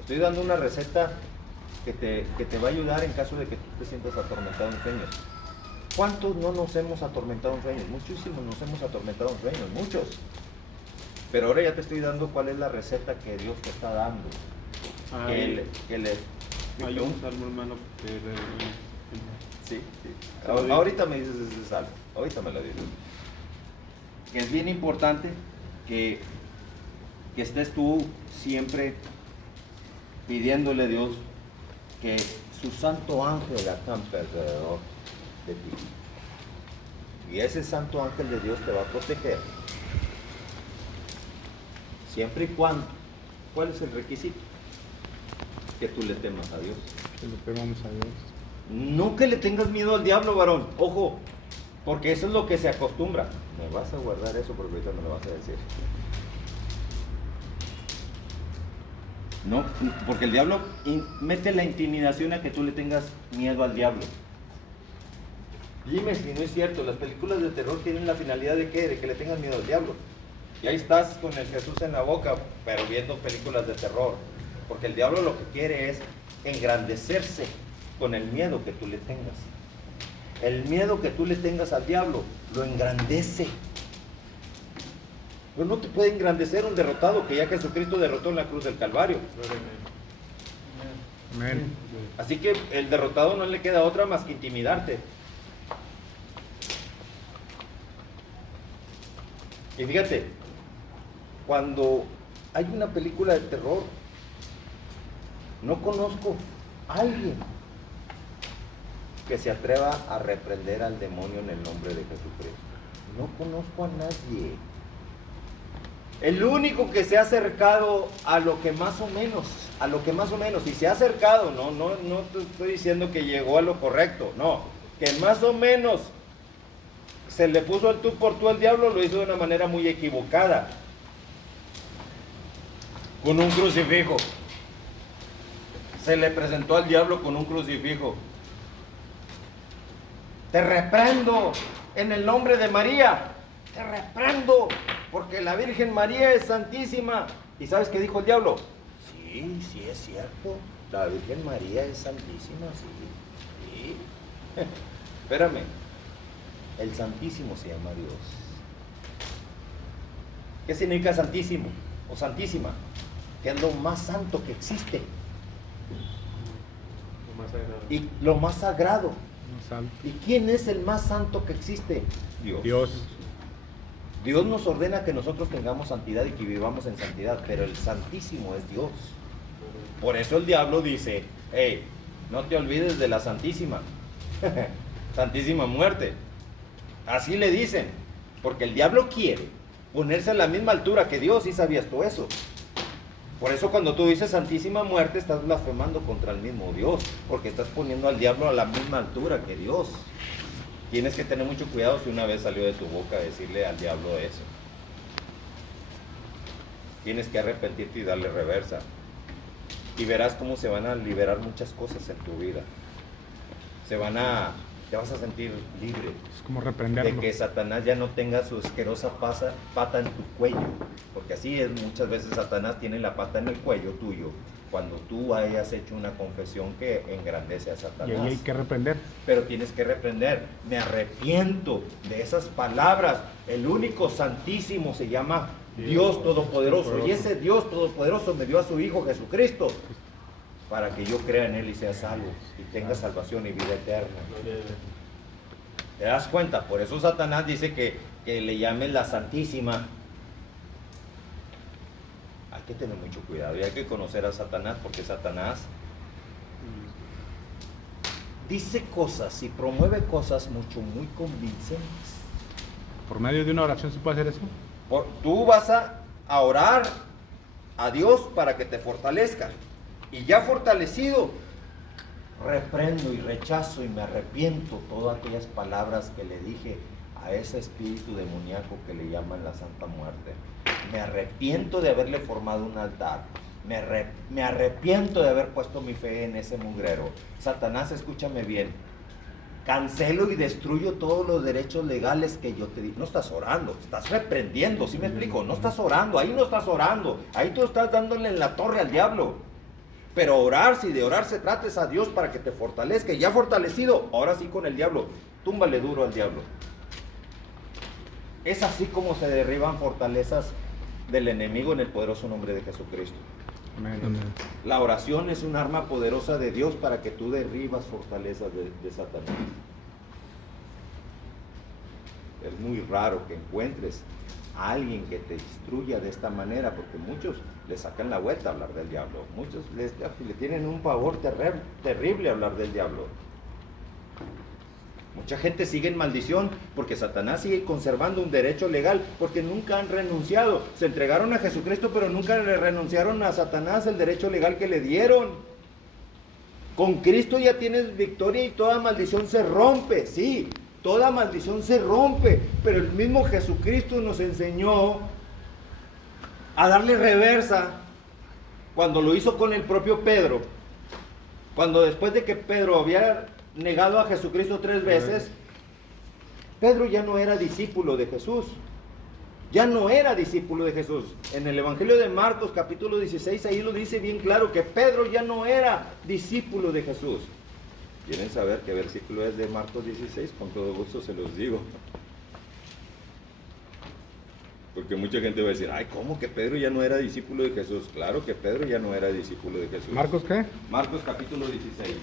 Estoy dando una receta que te va a ayudar en caso de que tú te sientas atormentado en sueños. ¿Cuántos no nos hemos atormentado en sueños? Muchísimos nos hemos atormentado en sueños, muchos. Pero ahora ya te estoy dando cuál es la receta que Dios te está dando. Hay un salmo, hermano, Sí. Ahorita me dices ese salmo, ahorita me lo dices. Que es bien importante que estés tú siempre pidiéndole a Dios que su santo ángel acampe alrededor de ti. Y ese santo ángel de Dios te va a proteger. Siempre y cuando, ¿cuál es el requisito? Que tú le temas a Dios. Que le temamos a Dios. No que le tengas miedo al diablo, varón. Ojo, porque eso es lo que se acostumbra. Me vas a guardar eso porque ahorita me lo vas a decir. No, porque el diablo mete la intimidación a que tú le tengas miedo al diablo. Dime si no es cierto, las películas de terror tienen la finalidad de ¿qué? De que le tengas miedo al diablo. Y ahí estás con el Jesús en la boca, pero viendo películas de terror. Porque el diablo lo que quiere es engrandecerse con el miedo que tú le tengas. El miedo que tú le tengas al diablo lo engrandece. Pero no te puede engrandecer un derrotado que ya Jesucristo derrotó en la cruz del Calvario. Amén. Así que el derrotado no le queda otra más que intimidarte. Y fíjate, cuando hay una película de terror, no conozco a alguien que se atreva a reprender al demonio en el nombre de Jesucristo. No conozco a nadie. El único que se ha acercado a lo que más o menos, y se ha acercado, no te estoy diciendo que llegó a lo correcto, no, que más o menos se le puso el tú por tú al diablo, lo hizo de una manera muy equivocada, con un crucifijo. Se le presentó al diablo con un crucifijo. Te reprendo en el nombre de María, te reprendo, porque la Virgen María es santísima. ¿Y sabes qué dijo el diablo? Sí, es cierto, la Virgen María es santísima, sí. Espérame, el Santísimo se llama Dios. ¿Qué significa santísimo o santísima? Que es lo más santo que existe. Y lo más sagrado. ¿Y quién es el más santo que existe? Dios. Dios nos ordena que nosotros tengamos santidad y que vivamos en santidad, pero el Santísimo es Dios. Por eso el diablo dice, hey, no te olvides de la Santísima, Santísima muerte. Así le dicen, porque el diablo quiere ponerse a la misma altura que Dios, ¿y sabías tú eso? Por eso cuando tú dices Santísima muerte, estás blasfemando contra el mismo Dios, porque estás poniendo al diablo a la misma altura que Dios. Tienes que tener mucho cuidado si una vez salió de tu boca decirle al diablo eso. Tienes que arrepentirte y darle reversa. Y verás cómo se van a liberar muchas cosas en tu vida. Te vas a sentir libre. Es como reprenderlo. De que Satanás ya no tenga su asquerosa pata en tu cuello. Porque así es, muchas veces Satanás tiene la pata en el cuello tuyo cuando tú hayas hecho una confesión que engrandece a Satanás. Y ahí hay que reprender. Pero tienes que reprender. Me arrepiento de esas palabras. El único santísimo se llama Dios Todopoderoso. Y ese Dios Todopoderoso me dio a su Hijo Jesucristo para que yo crea en Él y sea salvo y tenga salvación y vida eterna. ¿Te das cuenta? Por eso Satanás dice que le llamen la Santísima. Hay que tener mucho cuidado y hay que conocer a Satanás, porque Satanás dice cosas y promueve cosas muy convincentes. ¿Por medio de una oración se puede hacer eso? Tú vas a orar a Dios para que te fortalezca. Y ya fortalecido, reprendo y rechazo y me arrepiento todas aquellas palabras que le dije a ese espíritu demoníaco que le llaman la Santa Muerte. Me arrepiento de haberle formado un altar. Me arrepiento de haber puesto mi fe en ese mugrero. Satanás, escúchame bien. Cancelo y destruyo todos los derechos legales que yo te di. No estás orando, estás reprendiendo, ¿sí me explico? No estás orando, ahí no estás orando. Ahí tú estás dándole en la torre al diablo. Pero orar, si de orar se trata, es a Dios para que te fortalezca. Y ya fortalecido, ahora sí con el diablo. Túmbale duro al diablo. Es así como se derriban fortalezas del enemigo en el poderoso nombre de Jesucristo. Amén. La oración es un arma poderosa de Dios para que tú derribas fortalezas de Satanás. Es muy raro que encuentres a alguien que te instruya de esta manera, porque muchos le sacan la vuelta a hablar del diablo. Muchos le tienen un pavor terrible a hablar del diablo. Mucha gente sigue en maldición porque Satanás sigue conservando un derecho legal, porque nunca han renunciado. Se entregaron a Jesucristo, pero nunca le renunciaron a Satanás el derecho legal que le dieron. Con Cristo ya tienes victoria y toda maldición se rompe, sí, toda maldición se rompe, pero el mismo Jesucristo nos enseñó a darle reversa cuando lo hizo con el propio Pedro. Cuando después de que Pedro había negado a Jesucristo 3 veces, Pedro ya no era discípulo de Jesús. Ya no era discípulo de Jesús. En el Evangelio de Marcos, capítulo 16, ahí lo dice bien claro que Pedro ya no era discípulo de Jesús. ¿Quieren saber qué versículo es de Marcos 16? Con todo gusto se los digo. Porque mucha gente va a decir, ay, ¿cómo que Pedro ya no era discípulo de Jesús? Claro que Pedro ya no era discípulo de Jesús. ¿Marcos qué? Marcos capítulo 16.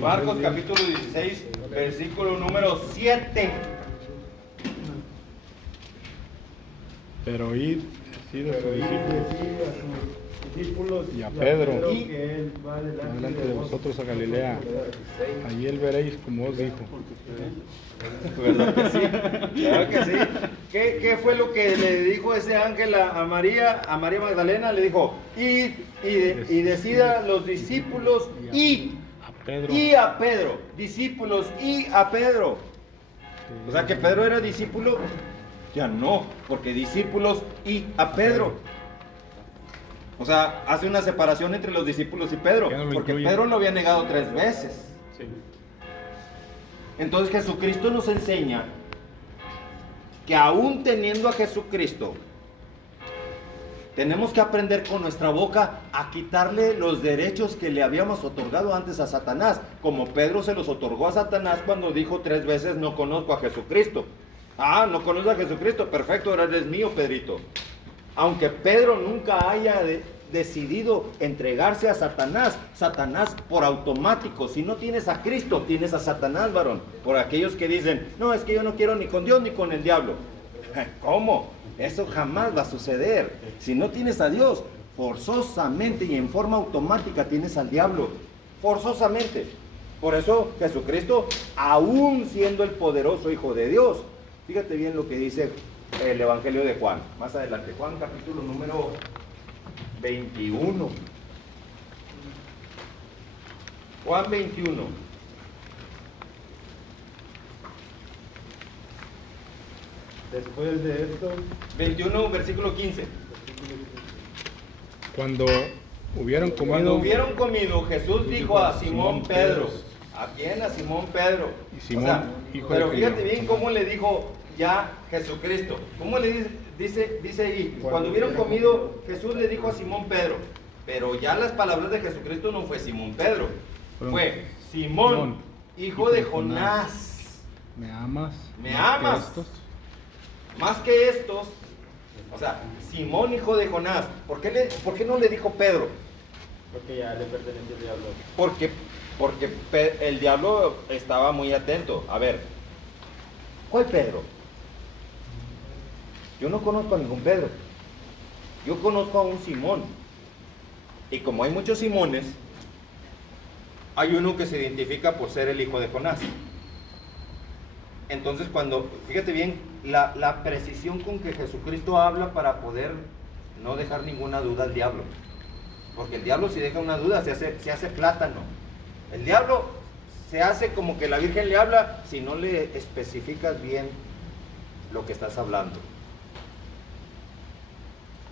Marcos capítulo 16, versículo número 7. Pero id, decid a sus discípulos y a Pedro, Pedro, que él va delante de vosotros a Galilea. Allí él veréis como os dijo. ¿Verdad que sí? Claro que sí. ¿Qué fue lo que le dijo ese ángel a María Magdalena? Le dijo, id y decida a los discípulos y a Pedro. Discípulos y a Pedro. O sea que Pedro era discípulo. Ya no, porque discípulos y a Pedro. O sea, hace una separación entre los discípulos y Pedro, porque Pedro lo había negado 3 veces. Entonces Jesucristo nos enseña que aún teniendo a Jesucristo, tenemos que aprender con nuestra boca a quitarle los derechos que le habíamos otorgado antes a Satanás, como Pedro se los otorgó a Satanás cuando dijo 3 veces no conozco a Jesucristo. Ah, no conoces a Jesucristo, perfecto, ahora eres mío, Pedrito. Aunque Pedro nunca haya decidido entregarse a Satanás, Satanás por automático, si no tienes a Cristo, tienes a Satanás, varón. Por aquellos que dicen, no, es que yo no quiero ni con Dios ni con el diablo. ¿Cómo? Eso jamás va a suceder. Si no tienes a Dios, forzosamente y en forma automática tienes al diablo. Forzosamente. Por eso Jesucristo, aún siendo el poderoso Hijo de Dios, fíjate bien lo que dice el Evangelio de Juan. Más adelante, Juan capítulo número 21. Juan 21. Después de esto, 21, versículo 15. Cuando hubieron comido, Cuando hubieron comido, Jesús dijo a Simón Pedro. ¿A quién? A Simón Pedro. Y Simón, O sea, hijo pero de fíjate Cleofas. bien cómo le dijo ya Jesucristo. ¿Cómo le dice ahí? Cuando hubieron comido, Jesús le dijo a Simón Pedro. Pero ya las palabras de Jesucristo no fue Simón Pedro. Fue Simón, hijo de Jonás. ¿me amas? ¿Me más que amas? estos? Más que estos. O sea, Simón, hijo de Jonás. ¿Por qué no le dijo Pedro? porque ya le pertenece al diablo. Porque el diablo estaba muy atento. A ver, ¿cuál Pedro? Yo no conozco a ningún Pedro. Yo conozco a un Simón. Y como hay muchos Simones, hay uno que se identifica por ser el hijo de Jonás. Entonces fíjate bien, la precisión con que Jesucristo habla para poder no dejar ninguna duda al diablo. Porque el diablo, si deja una duda, se hace plátano. El diablo se hace como que la Virgen le habla si no le especificas bien lo que estás hablando.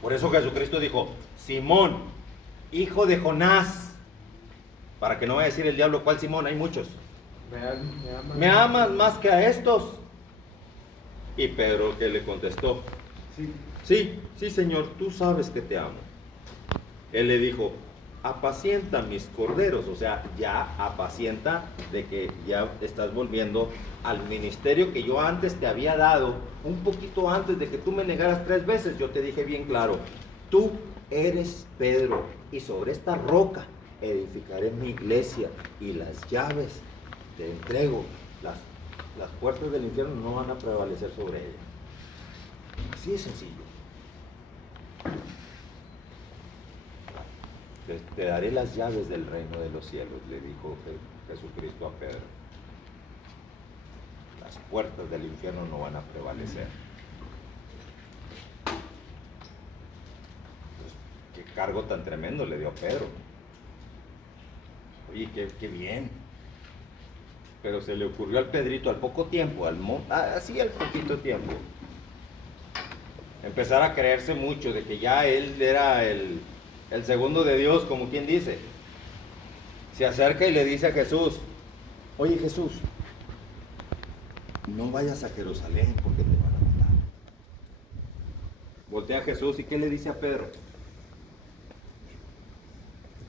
Por eso Jesucristo dijo: Simón, hijo de Jonás. Para que no vaya a decir el diablo: ¿cuál Simón? Hay muchos. ¿Me amas más que a estos? Y Pedro, que le contestó: sí, Señor, tú sabes que te amo. Él le dijo: apacienta mis corderos. O sea, ya apacienta, de que ya estás volviendo al ministerio que yo antes te había dado. Un poquito antes de que tú me negaras 3 veces, yo te dije bien claro: tú eres Pedro, y sobre esta roca edificaré mi iglesia, y las llaves te entrego. Las puertas del infierno no van a prevalecer sobre ella. Así de sencillo. Te daré las llaves del reino de los cielos, le dijo Jesucristo a Pedro. Las puertas del infierno no van a prevalecer. Pues, qué cargo tan tremendo le dio a Pedro. Oye, qué bien. Pero se le ocurrió al Pedrito al poco tiempo, así al poquito tiempo, empezar a creerse mucho de que ya él era el segundo de Dios, como quien dice. Se acerca y le dice a Jesús: oye, Jesús, no vayas a Jerusalén porque te van a matar. Voltea a Jesús, ¿y qué le dice a Pedro?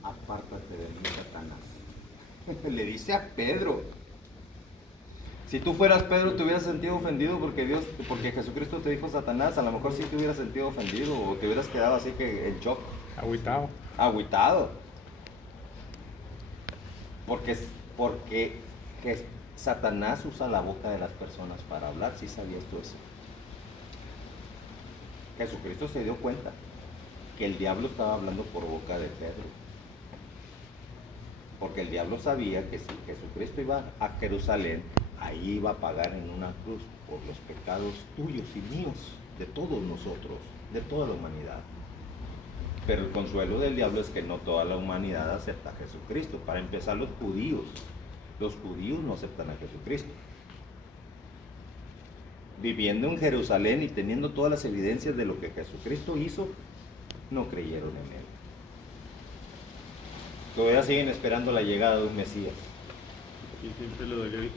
Apártate de mí, Satanás. Le dice a Pedro. Si tú fueras Pedro, te hubieras sentido ofendido porque Jesucristo te dijo Satanás. A lo mejor sí te hubieras sentido ofendido, o te hubieras quedado así que en shock. Agüitado. Porque Satanás usa la boca de las personas para hablar. ¿Sí sabías tú eso? Jesucristo se dio cuenta que el diablo estaba hablando por boca de Pedro. Porque el diablo sabía que si Jesucristo iba a Jerusalén, ahí iba a pagar en una cruz por los pecados tuyos y míos, de todos nosotros, de toda la humanidad. Pero el consuelo del diablo es que no toda la humanidad acepta a Jesucristo. Para empezar, los judíos no aceptan a Jesucristo. Viviendo en Jerusalén y teniendo todas las evidencias de lo que Jesucristo hizo, no creyeron en él. Todavía siguen esperando la llegada de un Mesías. Y siempre lo dolió y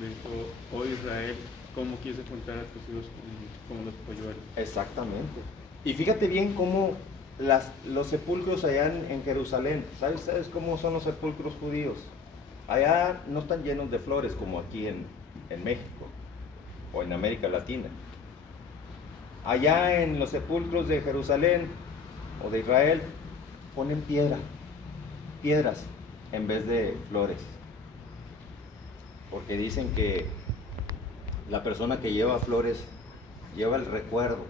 le dijo: oh Israel, ¿cómo quise juntar a tus hijos como los polluelos? Exactamente. Y fíjate bien cómo los sepulcros allá en Jerusalén, ¿sabes cómo son los sepulcros judíos? Allá no están llenos de flores como aquí en México o en América Latina. Allá en los sepulcros de Jerusalén o de Israel ponen piedras en vez de flores. Porque dicen que la persona que lleva flores lleva el recuerdo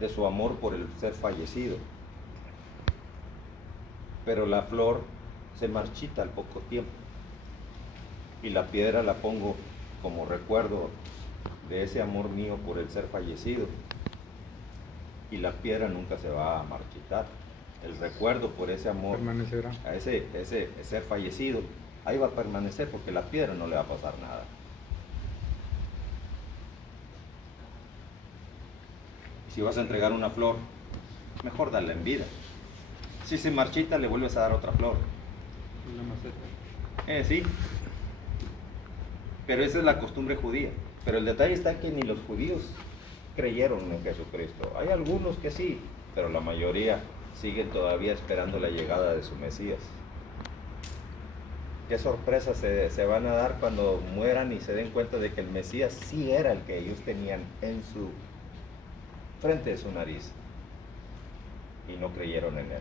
de su amor por el ser fallecido. Pero la flor se marchita al poco tiempo. Y la piedra la pongo como recuerdo de ese amor mío por el ser fallecido. Y la piedra nunca se va a marchitar. El recuerdo por ese amor permanecerá. A ese ser fallecido, ahí va a permanecer, porque la piedra no le va a pasar nada. Y si vas a entregar una flor, mejor darla en vida. Si se marchita, le vuelves a dar otra flor. Una maceta. Sí. Pero esa es la costumbre judía. Pero el detalle está en que ni los judíos creyeron en Jesucristo. Hay algunos que sí, pero la mayoría siguen todavía esperando la llegada de su Mesías. Qué sorpresas se van a dar cuando mueran y se den cuenta de que el Mesías sí era el que ellos tenían en su frente de su nariz, y no creyeron en él.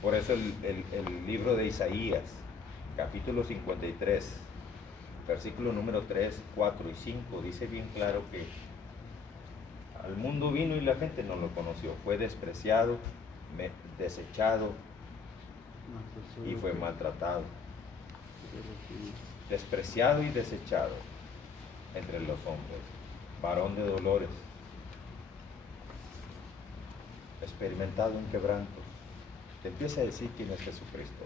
Por eso el libro de Isaías, capítulo 53, versículo número 3, 4 y 5, dice bien claro que al mundo vino y la gente no lo conoció. Fue despreciado, desechado y fue maltratado. Despreciado y desechado entre los hombres, varón de dolores, experimentado en quebranto. Te empieza a decir quién es Jesucristo.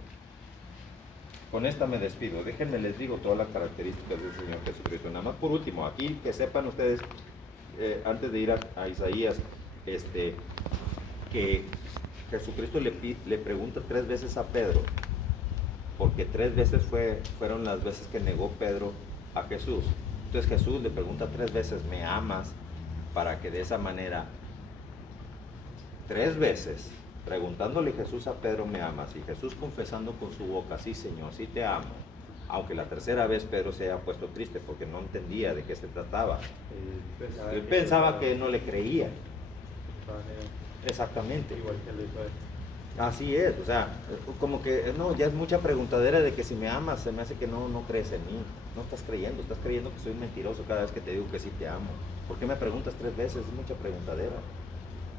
Con esta me despido. Déjenme les digo todas las características del Señor Jesucristo. Nada más por último, aquí que sepan ustedes, antes de ir a Isaías, que Jesucristo le pregunta 3 veces a Pedro, porque 3 veces fueron las veces que negó Pedro a Jesús. Entonces Jesús le pregunta 3 veces, ¿me amas? Para que de esa manera, 3 veces, preguntándole Jesús a Pedro, ¿me amas? Y Jesús confesando con su boca, sí Señor, sí te amo. Aunque la 3ª vez Pedro se haya puesto triste porque no entendía de qué se trataba. Él pensaba que no le creía. Exactamente. Igual que el Israel. Así es, o sea, como que no, ya es mucha preguntadera de que si me amas, se me hace que no crees en mí. No estás creyendo que soy mentiroso cada vez que te digo que sí te amo. ¿Por qué me preguntas 3 veces? Es mucha preguntadera.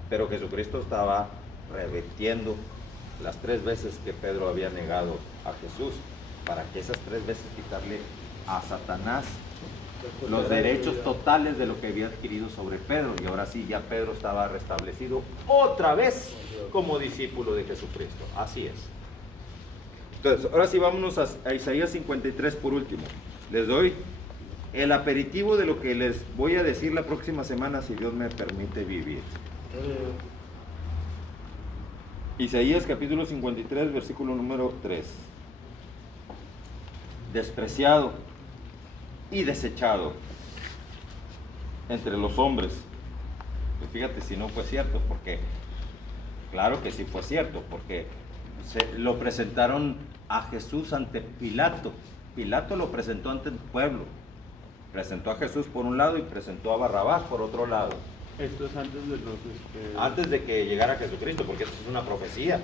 Pero Jesucristo estaba revirtiendo las 3 veces que Pedro había negado a Jesús, para que esas 3 veces quitarle a Satanás los derechos totales de lo que había adquirido sobre Pedro. Y ahora sí, ya Pedro estaba restablecido otra vez como discípulo de Jesucristo. Así es. Entonces, ahora sí vámonos a Isaías 53 por último. Les doy el aperitivo de lo que les voy a decir la próxima semana, si Dios me permite vivir. Isaías capítulo 53, versículo número 3. Despreciado y desechado entre los hombres. Pues fíjate si no fue cierto, porque claro que sí fue cierto, porque lo presentaron a Jesús ante Pilato. Pilato lo presentó ante el pueblo. Presentó a Jesús por un lado y presentó a Barrabás por otro lado. Esto es antes de Antes de que llegara Jesucristo, porque esto es una profecía.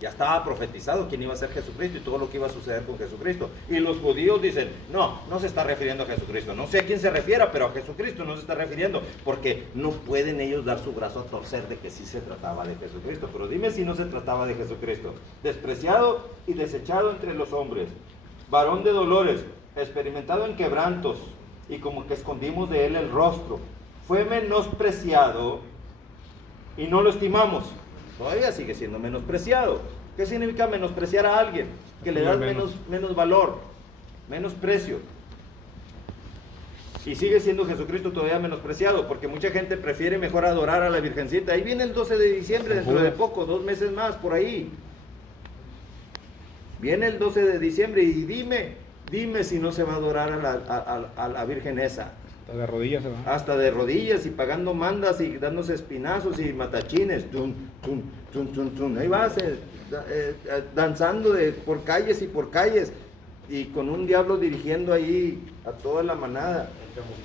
Ya estaba profetizado quién iba a ser Jesucristo y todo lo que iba a suceder con Jesucristo. Y los judíos dicen, no se está refiriendo a Jesucristo. No sé a quién se refiera, pero a Jesucristo no se está refiriendo. Porque no pueden ellos dar su brazo a torcer de que sí se trataba de Jesucristo. Pero dime si no se trataba de Jesucristo. Despreciado y desechado entre los hombres. Varón de dolores, experimentado en quebrantos. Y como que escondimos de él el rostro. Fue menospreciado y no lo estimamos. Todavía sigue siendo menospreciado. ¿Qué significa menospreciar a alguien? Que le das menos valor, menos precio. Y sigue siendo Jesucristo todavía menospreciado, porque mucha gente prefiere mejor adorar a la Virgencita. Ahí viene el 12 de diciembre, dentro de poco, 2 meses más, por ahí. Viene el 12 de diciembre y dime si no se va a adorar a la Virgen esa. Hasta de rodillas se va. Hasta de rodillas y pagando mandas y dándose espinazos y matachines. Tum, tum, tum, tum, tum. Ahí vas danzando por calles y por calles. Y con un diablo dirigiendo ahí a toda la manada.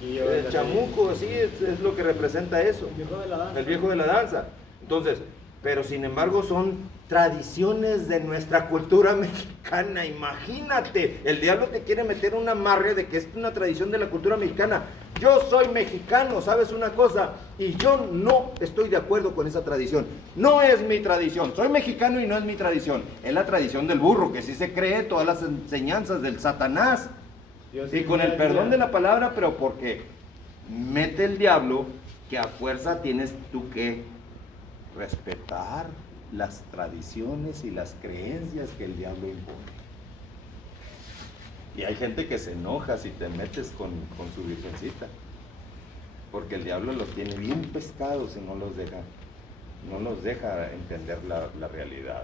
El chamuco, sí, es lo que representa eso. El viejo de la danza. El viejo de la danza. Entonces, pero sin embargo son tradiciones de nuestra cultura mexicana. Imagínate, el diablo te quiere meter un amarre de que es una tradición de la cultura mexicana. Yo soy mexicano, ¿sabes una cosa? Y yo no estoy de acuerdo con esa tradición. No es mi tradición. Soy mexicano y no es mi tradición. Es la tradición del burro, que sí se cree todas las enseñanzas del Satanás. Y con el perdón de la palabra, pero porque mete el diablo que a fuerza tienes tú que respetar las tradiciones y las creencias que el diablo impone. Y hay gente que se enoja si te metes con su virgencita, porque el diablo los tiene bien pescados y no los deja entender la realidad.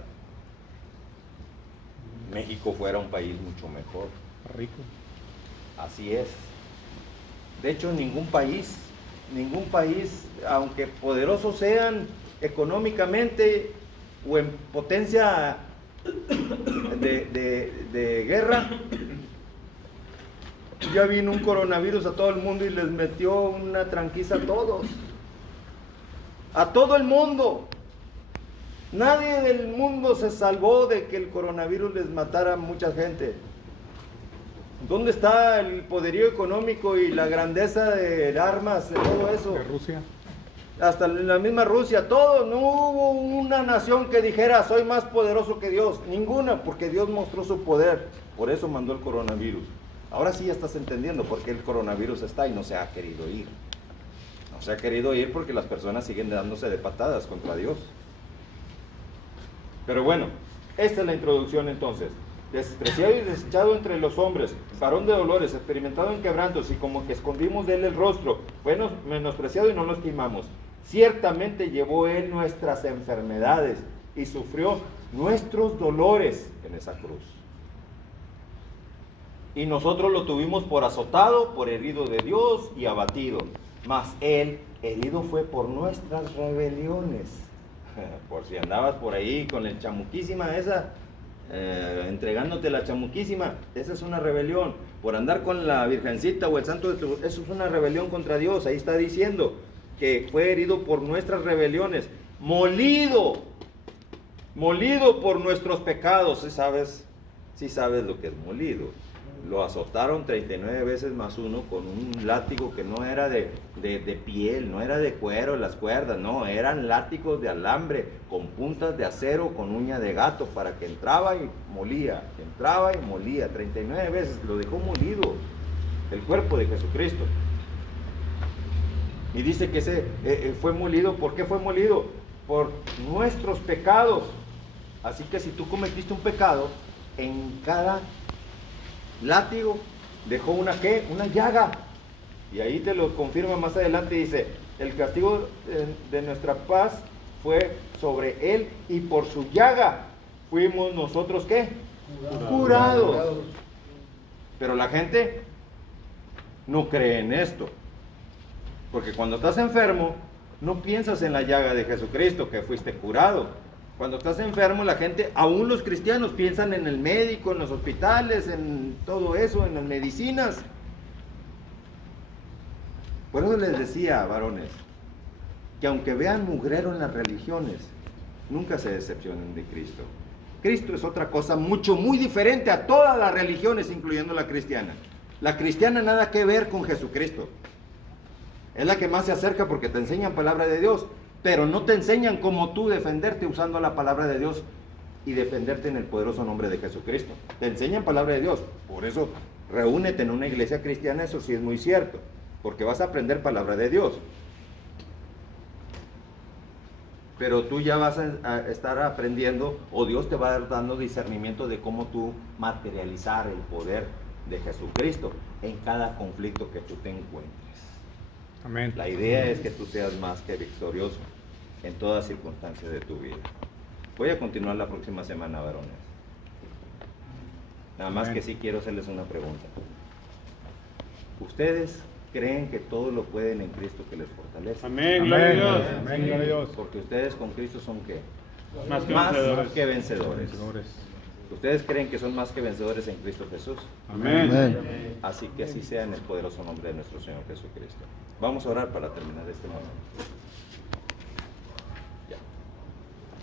México fuera un país mucho mejor. Rico. Así es. De hecho, ningún país, aunque poderosos sean económicamente o en potencia de guerra, ya vino un coronavirus a todo el mundo y les metió una tranquiza a todos. A todo el mundo. Nadie del mundo se salvó de que el coronavirus les matara a mucha gente. ¿Dónde está el poderío económico y la grandeza de armas, de todo eso? De Rusia. Hasta en la misma Rusia, todo, no hubo una nación que dijera soy más poderoso que Dios, ninguna, porque Dios mostró su poder, por eso mandó el coronavirus. Ahora sí ya estás entendiendo por qué el coronavirus está y no se ha querido ir. No se ha querido ir porque las personas siguen dándose de patadas contra Dios. Pero bueno, esta es la introducción entonces. Despreciado y desechado entre los hombres, varón de dolores, experimentado en quebrantos, y como que escondimos de él el rostro, fue menospreciado y no lo estimamos. Ciertamente llevó él nuestras enfermedades y sufrió nuestros dolores en esa cruz. Y nosotros lo tuvimos por azotado, por herido de Dios y abatido. Mas él herido fue por nuestras rebeliones. Por si andabas por ahí con el chamuquísima esa, entregándote la chamuquísima, esa es una rebelión. Por andar con la virgencita o el santo de tu, eso es una rebelión contra Dios. Ahí está diciendo que fue herido por nuestras rebeliones, molido por nuestros pecados. Sí sabes lo que es molido. Lo azotaron 39 veces más uno con un látigo que no era de piel, no era de cuero, las cuerdas, no, eran látigos de alambre con puntas de acero con uña de gato, para que entraba y molía, 39 veces lo dejó molido el cuerpo de Jesucristo. Y dice que fue molido. ¿Por qué fue molido? Por nuestros pecados. Así que si tú cometiste un pecado, en cada látigo dejó una llaga. Y ahí te lo confirma más adelante, dice, el castigo de nuestra paz fue sobre él, y por su llaga fuimos nosotros ¿qué? Curados. Pero la gente no cree en esto, porque cuando estás enfermo no piensas en la llaga de Jesucristo, que fuiste curado. Cuando estás enfermo, la gente, aún los cristianos, piensan en el médico, en los hospitales, en todo eso, en las medicinas. Por eso les decía, varones, que aunque vean mugrero en las religiones, nunca se decepcionen de Cristo. Cristo es otra cosa muy diferente a todas las religiones, incluyendo la cristiana. La cristiana nada que ver con Jesucristo. Es la que más se acerca porque te enseñan palabra de Dios, pero no te enseñan cómo tú defenderte usando la palabra de Dios y defenderte en el poderoso nombre de Jesucristo. Te enseñan palabra de Dios. Por eso, reúnete en una iglesia cristiana, eso sí es muy cierto, porque vas a aprender palabra de Dios. Pero tú ya vas a estar aprendiendo, o Dios te va a dar dando discernimiento de cómo tú materializar el poder de Jesucristo en cada conflicto que tú te encuentres. Amén. La idea es que tú seas más que victorioso en todas circunstancias de tu vida. Voy a continuar la próxima semana, varones. Nada más que sí quiero hacerles una pregunta. ¿Ustedes creen que todo lo pueden en Cristo que les fortalece? Amén, gloria a Dios. Amén, gloria a Dios. Porque ustedes con Cristo son ¿qué? Más que Más vencedores. que vencedores. Vencedores. ¿Ustedes creen que son más que vencedores en Cristo Jesús? Amén. Así que así sea en el poderoso nombre de nuestro Señor Jesucristo. Vamos a orar para terminar este momento.